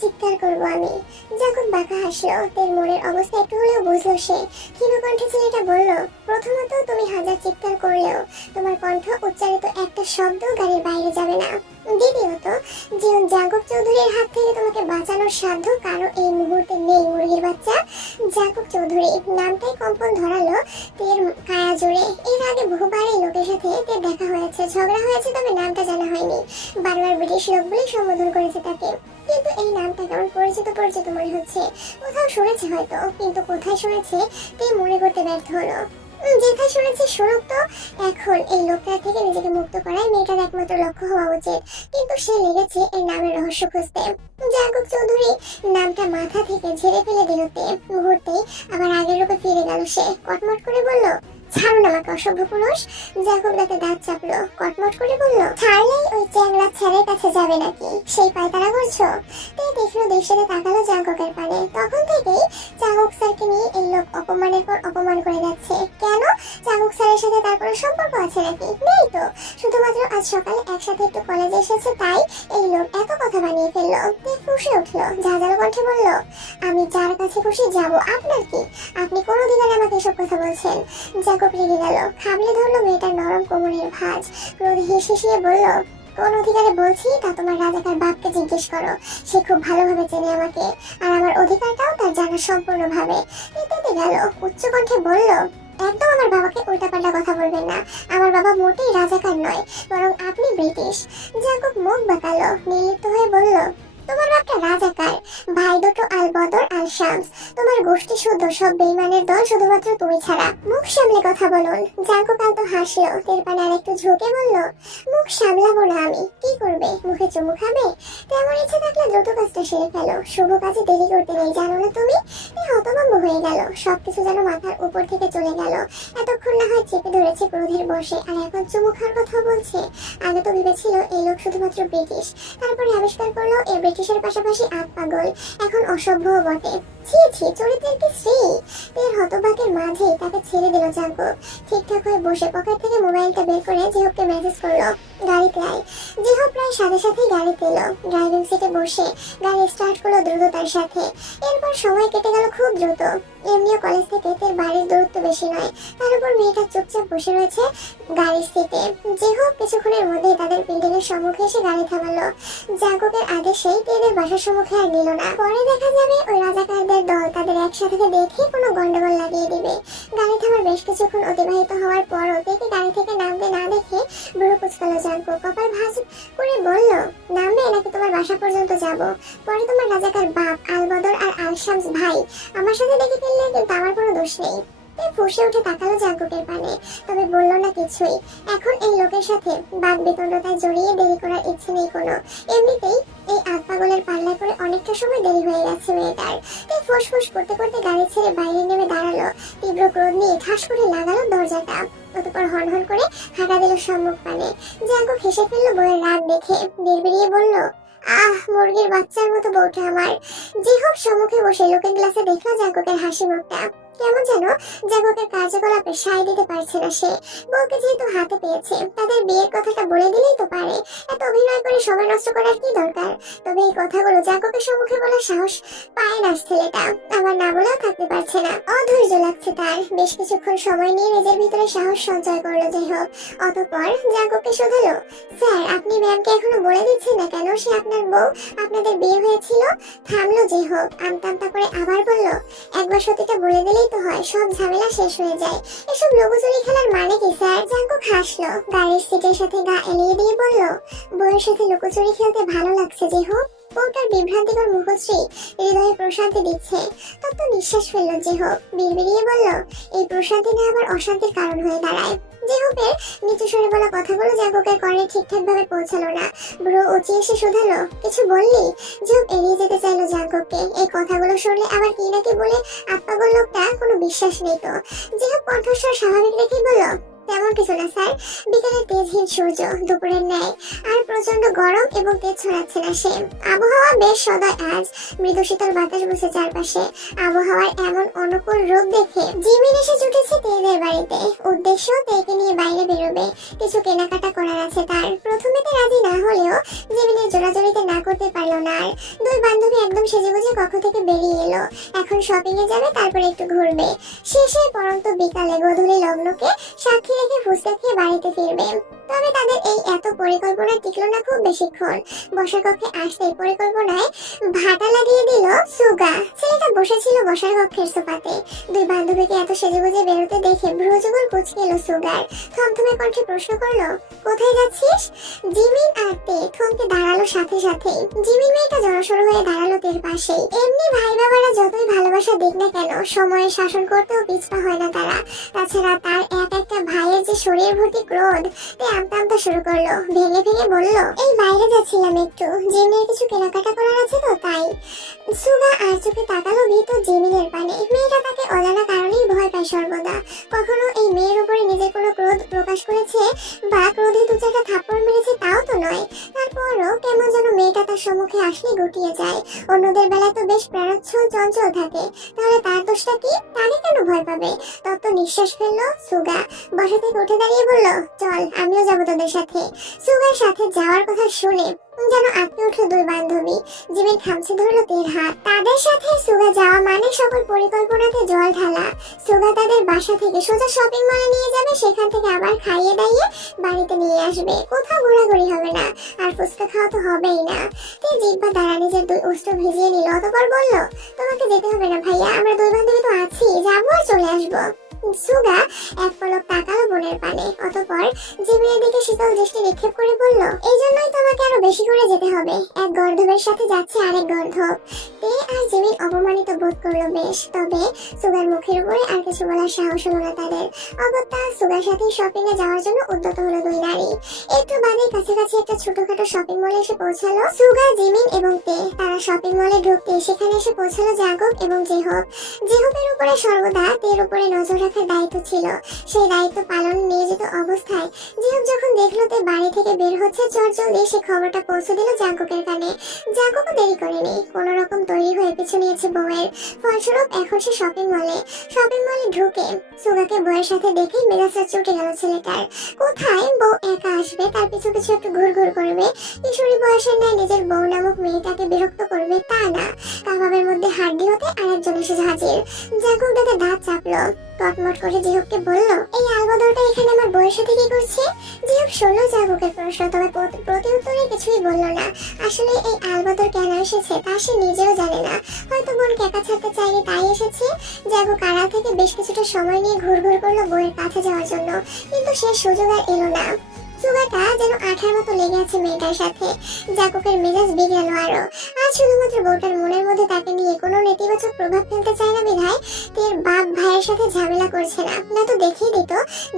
চিৎকার করবো আমি। জাঙ্কুক বাঁকা হাসলো। তের মোড়ের অবস্থা একটু হলেও বুঝলো সে। ক্ষীণ কণ্ঠে ছেলেটা বলল, প্রথমত তুমি হাজার চিৎকার করলেও তোমার কণ্ঠ উচ্চারিত একটা শব্দ গাড়ির বাইরে যাবে না। দ্বিতীয়ত, জীবন জাঙ্কুক চৌধুরীর হাত থেকে তোমাকে বাঁচানোর সাধ্য কারো এই মুহূর্তে নেই মুরগির বাচ্চা। জাঙ্কুক চৌধুরী নামটাই কম্পন ধরালো তের কায়া জোরে। এর আগে বহুবার এই লোকের সাথে তের দেখা হয়েছে, ঝগড়া হয়েছে, তবে নামটা জানা হয়নি। বারবার ব্রিটিশ লোক বলে সম্বোধন করেছে তাকে, কিন্তু এই নামটা কেমন পরিচিত পরিচিত মনে হচ্ছে। কোথাও শুনেছে হয়তো, কিন্তু কোথায় শুনেছে তে মনে করতে ব্যর্থ হলো। যেথায় শুনেছে শুনুক তো। এখন এই লোকটার থেকে নিজেকে মুক্ত করাই মেয়েটার একমাত্র লক্ষ্য হওয়া উচিত। কিন্তু সে লেগেছে এই নামের রহস্য খুঁজতে। জাঙ্কুক চৌধুরী নামটা মাথা থেকে ঝেড়ে ফেলে দিল তে। মুহূর্তেই আবার আগের রূপে ফিরে গেল সে। কটমট করে বলল, ছাড়ুন আমাকে অসভ্য পুরুষ। জাঙ্কুক দাঁতে দাঁত চাপলো, কটমট করে বলল, ছাড়লেই ওই চ্যাংড়া ছেলের কাছে যাবে নাকি, সেই পায়তারা করছো? তে দেখলো দৃষ্টিতে তাকালো জাঙ্কুকের পানে। তখন থেকেই জাঙ্কুক স্যারকে নিয়ে এই লোক অপমানের পর অপমান করে যাচ্ছে। কেন? জাঙ্কুক স্যারের সাথে তার কোনো সম্পর্ক আছে নাকি? নেই তো। শুধুমাত্র আজ সকালে একসাথে একটু কলেজে এসেছে, তাই এই লোক এত কথা বানিয়ে ফেললো। তে ফুঁসে উঠলো, ঝাঁঝালো কণ্ঠে বলল, আমি যার কাছে খুশি যাব, আপনার কি? আপনি কোন অধিকারে আমাকে এসব কথা বলছেন? জাঙ্কুক রেগে গেল, খাবলে ধরলো মেয়েটার নরম কোমরের ভাঁজ। ক্রোধ হেসে বলল, কোন অধিকারে বলছি তা তোমার রাজাকার বাপকে জিজ্ঞেস করো। সে খুব ভালোভাবে চেনে আমাকে, আর আমার অধিকারটাও তার জানা সম্পূর্ণভাবে। এতে গেল উচ্চ কণ্ঠে বলল, একদম আমার বাবাকে উল্টাপাল্টা কথা বলবেন না। আমার বাবা মোটেই রাজাকার নয়, বরং আপনি ব্রিটিশ। জাঙ্কুক মুখ বাঁকালো, নির্লিপ্ত হয়ে বলল, তোমার বাপটা রাজাকার, ভাই দুটো আল বদর আল শামস। তোমার গোষ্ঠী শুদ্ধ সব বেইমানের দল, শুধুমাত্র তুমি ছাড়া। মুখ সামলে কথা বলুন। জাঙ্কুক আলতো হাসলো, তের পানে আরেকটু ঝুঁকে বলল, মুখ সামলাবো না আমি? কি করবে? মুখে চুমু খাবে? তেমন ইচ্ছে থাকলে দ্রুত কাজটা সেরে ফেলো, শুভ কাজে দেরি করতে নেই, জানো না তুমি? হতভম্ব হয়ে গেল, সবকিছু যেন মাথার উপর থেকে চলে গেল। এতক্ষণ না হয় চেপে ধরেছে ক্রোধের বশে, আর এখন চুমু খাওয়ার কথা বলছে। আগে তো ভেবেছিল এই লোক শুধুমাত্র ব্রিটিশ, তারপরে আবিষ্কার করলো এই ব্রিটিশের পাশাপাশি আত পাগল, এখন অসভ্যও বটে। ছি ছি, চরিত্রের কি শ্রী! এর হতবাকের মাঝে তাকে ছেড়ে দিল জাঙ্কুক। ঠিকঠাক হয়ে বসে পকেট থেকে মোবাইলটা বের করে জিহবকে মেসেজ করলো, গাড়িতে আয়। জিহব প্রায় সাথে সাথেই গাড়িতে এলো। ড্রাইভিং সিটে বসে গাড়ি স্টার্ট করলো দ্রুততার সাথে। এরপর সময় কেটে গেল খুব দ্রুত। এমনিও কলেজ থেকে তের বাড়ির দূরত্ব বেশি নয়, তার উপর মেয়েটা চুপচাপ বসে রয়েছে গাড়ির সিটে। জিহব কিছুক্ষণের মধ্যেই তাদের বিল্ডিং এর সম্মুখে এসে গাড়ি থামালো। জাঙ্কুকের আদেশেই তেদের বাসার সম্মুখে আর নিল না। পরে দেখা যাবে ওই রাজাকারদের দল তাদের একসাথে দেখে কোনো গন্ডগোল লাগিয়ে দিবে। গাড়ি থামার বেশ কিছুক্ষণ অতিবাহিত হওয়ার পরও তেকে গাড়ি থেকে নামতে না দেখে বুড়ো কুচকালো জাঙ্কুক। কপাল ভাঁজ করে বলল, নামবে নাকি তোমার বাসা পর্যন্ত যাব? পরে তোমার রাজাকার বাপ আল বদর আর আল শামস ভাই আমার সাথে দেখে ফেললে কিন্তু আমার কোনো দোষ নেই। ফুঁসে উঠে তাকালো জাঙ্কুকের পানে, তবে বলল না কিছুই। এখন এই লোকের সাথে বাদ বিতণ্ডতায় জড়িয়ে দেরি করার ইচ্ছে নেই কোনো। এমনিতেই এই আত পাগলের পাল্লায় পরে অনেকটা সময় দেরি হয়ে গেছে মেয়েটার। তাই ফোঁস করতে করতে গাড়ি ছেড়ে বাইরে নেমে দাঁড়ালো। তীব্র ক্রোধ নিয়ে ঠাস করে লাগালো দরজাটা, অতঃপর হন করে হাঁটা দিল সম্মুখ পানে। জাঙ্কুক হেসে ফেললো বইয়ের রাগ দেখে, বিড়বিড়িয়ে বলল, আহ, মুরগির বাচ্চার মতো বউটা আমার। জিহব সম্মুখে বসে লুকিং গ্লাসে দেখলো জাঙ্কুকের হাসি মুখটা। কেমন যেন জাঙ্কুকের কার্যকলাপে সায় দিতে পারছে না সে। বউকে যেহেতু হাতে পেয়েছে, তাদের বিয়ের কথাটা বলে দিলেই তো পারে। এত অভিনয় করে সময় নষ্ট করার কি দরকার? তবে এই কথাগুলো জাঙ্কুকের সম্মুখে বলার সাহস পায় না ছেলেটা। আবার না বলেও থাকতে পারছে না, অধৈর্য লাগছে তার। বেশ কিছুক্ষণ সময় নিয়ে নিজের ভিতরে সাহস সঞ্চয় করলো জিহব। অতঃপর জাঙ্কুককে শোধালো, স্যার আপনি ম্যামকে এখনো বলে দিচ্ছেন না কেন সে আপনার বউ, আপনাদের বিয়ে হয়েছিল? থামলো জিহব, আমতা করে আবার বলল, একবার সত্যিটা বলে দিলেই তো হয়, সব ঝামেলা শেষ হয়ে যায়। এসব লুকোচুরি খেলার মানে কি স্যার? জাঙ্কুক হাসলো, গাড়ির সিটের সাথে গা এলিয়ে দিয়ে বলল, বউয়ের সাথে লুকোচুরি খেলতে ভালো লাগছে জিহব। বউটার বিভ্রান্তিকর মুখশ্রী হৃদয়ে প্রশান্তি দিচ্ছে। তত নিঃশ্বাস ফেললো জিহব, বিড়বিড়িয়ে বলল, এই প্রশান্তি না আবার অশান্তির কারণ হয়ে দাঁড়ায়। জিহবের নিচু স্বরে বলা কথাগুলো জাঙ্কুকের কর্ণে ঠিকঠাক ভাবে পৌঁছালো না। ব্রো উঁচিয়ে এসে শুধালো, কিছু বললি? জিহব এড়িয়ে যেতে চাইলো জাঙ্কুককে। এই কথাগুলো শুনলে আবার কি নাকি বলে আত্মাগল লোকটা কোনো বিশ্বাস নেই তো। জিহব কণ্ঠস্বর স্বাভাবিক রেখে বলল, তেমন কিছু না স্যার, বিকেলের তেজহীন সূর্য দুপুরের ন্যায় আর প্রচন্ড গরম এবং তেজ ছড়াচ্ছে না সে। আবহাওয়া বেশ সদয় আজ, মৃদু শীতল বাতাস বসে চারপাশে। আবহাওয়ার এমন অনুকূল রূপ দেখে জিমিন এসে জুটেছে তেদের বাড়িতে। উদ্দেশ্য তেকে নিয়ে বাইরে বেরোবে, কিছু কেনাকাটা করার আছে তার। প্রথমেতে রাজি না হলেও জিমিনের জোরাজোরিতে না করতে পারলো না আর। দুই বান্ধবী একদম সেজেগুজে কক্ষ থেকে বেরিয়ে এলো। এখন শপিং এ যাবে, তারপরে একটু ঘুরবে। শেষে পরন্ত বিকালে গধূলি লগ্নকে সাক্ষী রেখে ফুচকা খেয়ে বাড়িতে ফিরবে। তবে তাদের এই এত পরিকল্পনা টিকলো না খুব বেশিক্ষণ। বসার কক্ষে আসতেই পরিকল্পনায় ভাটা লাগিয়ে দিল সুগা। ছেলেটা বসেছিল বসার কক্ষের সোফাতে। দুই বান্ধবীকে এত সেজেগুজে বেরোতে দেখে ভ্রুযুগল কুঁচকে এলো সুগার। থমথমে কণ্ঠে প্রশ্ন করলো, কোথায় যাচ্ছিস? জিমিন আর তে থমকে দাঁড়ালো সাথে সাথেই। জিমিন মেয়েটা জড়সড় হয়ে দাঁড়ালো তের পাশেই। এমনি ভাই বাবারা যতই ভালোবাসা দিক না কেন, সময়ে শাসন করতেও পিছপা হয় না তারা। তাছাড়া তার এক একটা ভাইয়ের যে শরীর ভর্তি ক্রোধ, তে আমতা আমতা শুরু করলো। ভেঙে ভেঙে বলল, এই বাইরে যাচ্ছিলাম একটু, জিমিনের কিছু কেনাকাটা করার আছে তো তাই। সুগা আর চোখে তাকালো ভীত জিমিনের পানে। মেয়েটা তাকে অজানা কারণেই ভয় পায় সর্বদা। কখনো এই মেয়ের উপরে নিজের কোনো ক্রোধ প্রকাশ করেছে বা ক্রোধে দু চারটা থাপ্পড় মেরেছে তাও তো নয়। তারপরও কেমন যেন মেয়েটা তার সম্মুখে আসলে গুটিয়ে যায়। অন্যদের বেলায় তো বেশ প্রাণোচ্ছল চঞ্চল থাকে, তাহলে তার দোষটা কি? তাকে কেন ভয় পাবে? তত্ত্ব নিঃশ্বাস ফেললো সুগা। বসা থেকে উঠে দাঁড়িয়ে বলল, চল আমিও যাবো তোদের সাথে। সুগার সাথে যাওয়ার কথা শুনে যেন আঁতকে উঠলো দুই বান্ধবী। জিমিন খামছে ধরলো তের হাত। তাদের সাথে সুগা যাওয়া মানে সকল পরিকল্পনাতে জল ঢালা। সুগা তাদের বাসা থেকে সোজা শপিং মলে নিয়ে যাবে, সেখান থেকে আবার খাইয়ে দাইয়ে বাড়িতে নিয়ে আসবে। কোথাও ঘোরাঘুরি হবে না, আর ফুচকা খাওয়া তো হবেই না। তে জিহ্বা দ্বারা নিজের দুই অস্ত্র ভিজিয়ে নিল, অতঃপর বলল, তোমাকে যেতে হবে না ভাইয়া, আমরা দুই বান্ধবী তো আছি, যাবো আর চলে আসবো। সুগা এক পলক তাকালো বোনের পানে, অতঃপর জিমিনের দিকে শীতল দৃষ্টি নিক্ষেপ করে বলল, এই জন্যই তোমাকে আরো বেশি করে যেতে হবে। এক গর্ধবের সাথে যাচ্ছে আরেক গর্ধব। তে আর জিমিন অপমানিত বোধ করলো বেশ। তবে সুগার মুখের উপরে আর কিছু বলার সাহস হলো না তাদের। অগত্যা সুগার সাথে শপিং এ যাওয়ার জন্য উদ্যত হলো দুই নারী। একটু বাদে কাছাকাছি একটা ছোটখাটো শপিং মলে এসে পৌঁছালো সুগা, জিমিন এবং তে। তারা শপিং মলে ঢুকতে সেখানে এসে পৌঁছালো জাগব এবং জেহব। জেহবের উপরে সর্বদা তের উপরে নজর রাখার দায়িত্ব ছিল। সেই দায়িত্ব পালন নিয়োজিত অবস্থায় জেহব যখন দেখলো তে বাড়ি থেকে বের হচ্ছে, চটজলদি সে খবরটা পৌঁছে দিল জাগবের কানে। জাগবও দেরি করেনি, কোন রকম তৈরি হয়ে পিছু নিয়েছে বউয়ের। ফলস্বরূপ এখন সে শপিং মলে ঢুকে সুগাকে বউয়ের সাথে দেখে মেজাজটা চটে গেল ছেলেটার। কোথায় বউ একা আসবে, তার পিছু পিছু একটু ঘুরঘুর করবে, কিশোরী বয়সের ন্যায় নিজের বউ নামক মেয়েটাকে বিরক্ত করবে, তা না, কাবাবের মধ্যে হাড্ডি হতে আরেকজন এসে হাজির। জাগব দাদা দাঁত চাপলো, কটমট করে জিহবকে বলল, এই আলবদরটা এখানে আমার বউয়ের সাথে কি করছে? জিহব শুনলো জাগবের প্রশ্ন, তবে প্রতি উত্তরে কিছুই বলল না। আসলে এই আলবদর কেন এসেছে তা সে নিজেও জানে না। হয়তো বোনকে একা ছাড়তে চাইনি তাই এসেছে। জাগব কারা থেকে বেশ কিছুটা সময় নিয়ে ঘুরঘুর করলো বউয়ের কাছে যাওয়ার জন্য, কিন্তু সে সুযোগ আর এলো না। সুগাটা যেন আঠার মতো লেগে আছে মেয়েটার সাথে। জাগবের মেজাজ বিগড়ালো আরো। আজ শুধুমাত্র বউটার মনের মধ্যে তাকে নিয়ে কোনো নেতিবাচক প্রভাব ফেলতে চায় না বিধায় তের বাপ ভাইয়ের সাথে ঝামেলা করছে না, না তো দেখিয়ে দিত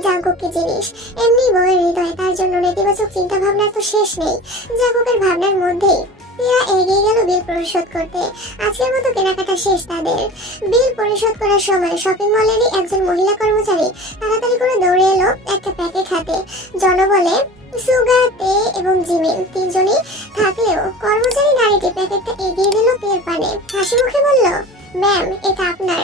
জাগব কি জিনিস। এমনি বউয়ের হৃদয়ে তার জন্য নেতিবাচক চিন্তা ভাবনার তো শেষ নেই। জাগবের ভাবনার মধ্যেই এরা এগিয়ে গেল বিল পরিশোধ করতে। আজকের মতো কেনাকাটা শেষ তাদের। বিল পরিশোধ করার সময় শপিং মলেরই একজন মহিলা কর্মচারী তাড়াতাড়ি করে দৌড়ে এলো একটা প্যাকেট হাতে। জনবলে সুগা, তে এবং জিমিন তিনজনই থাকলেও কর্মচারী নারীটি প্যাকেটটা এগিয়ে দিল তের পানে। হাসি মুখে বলল, ম্যাম এটা আপনার।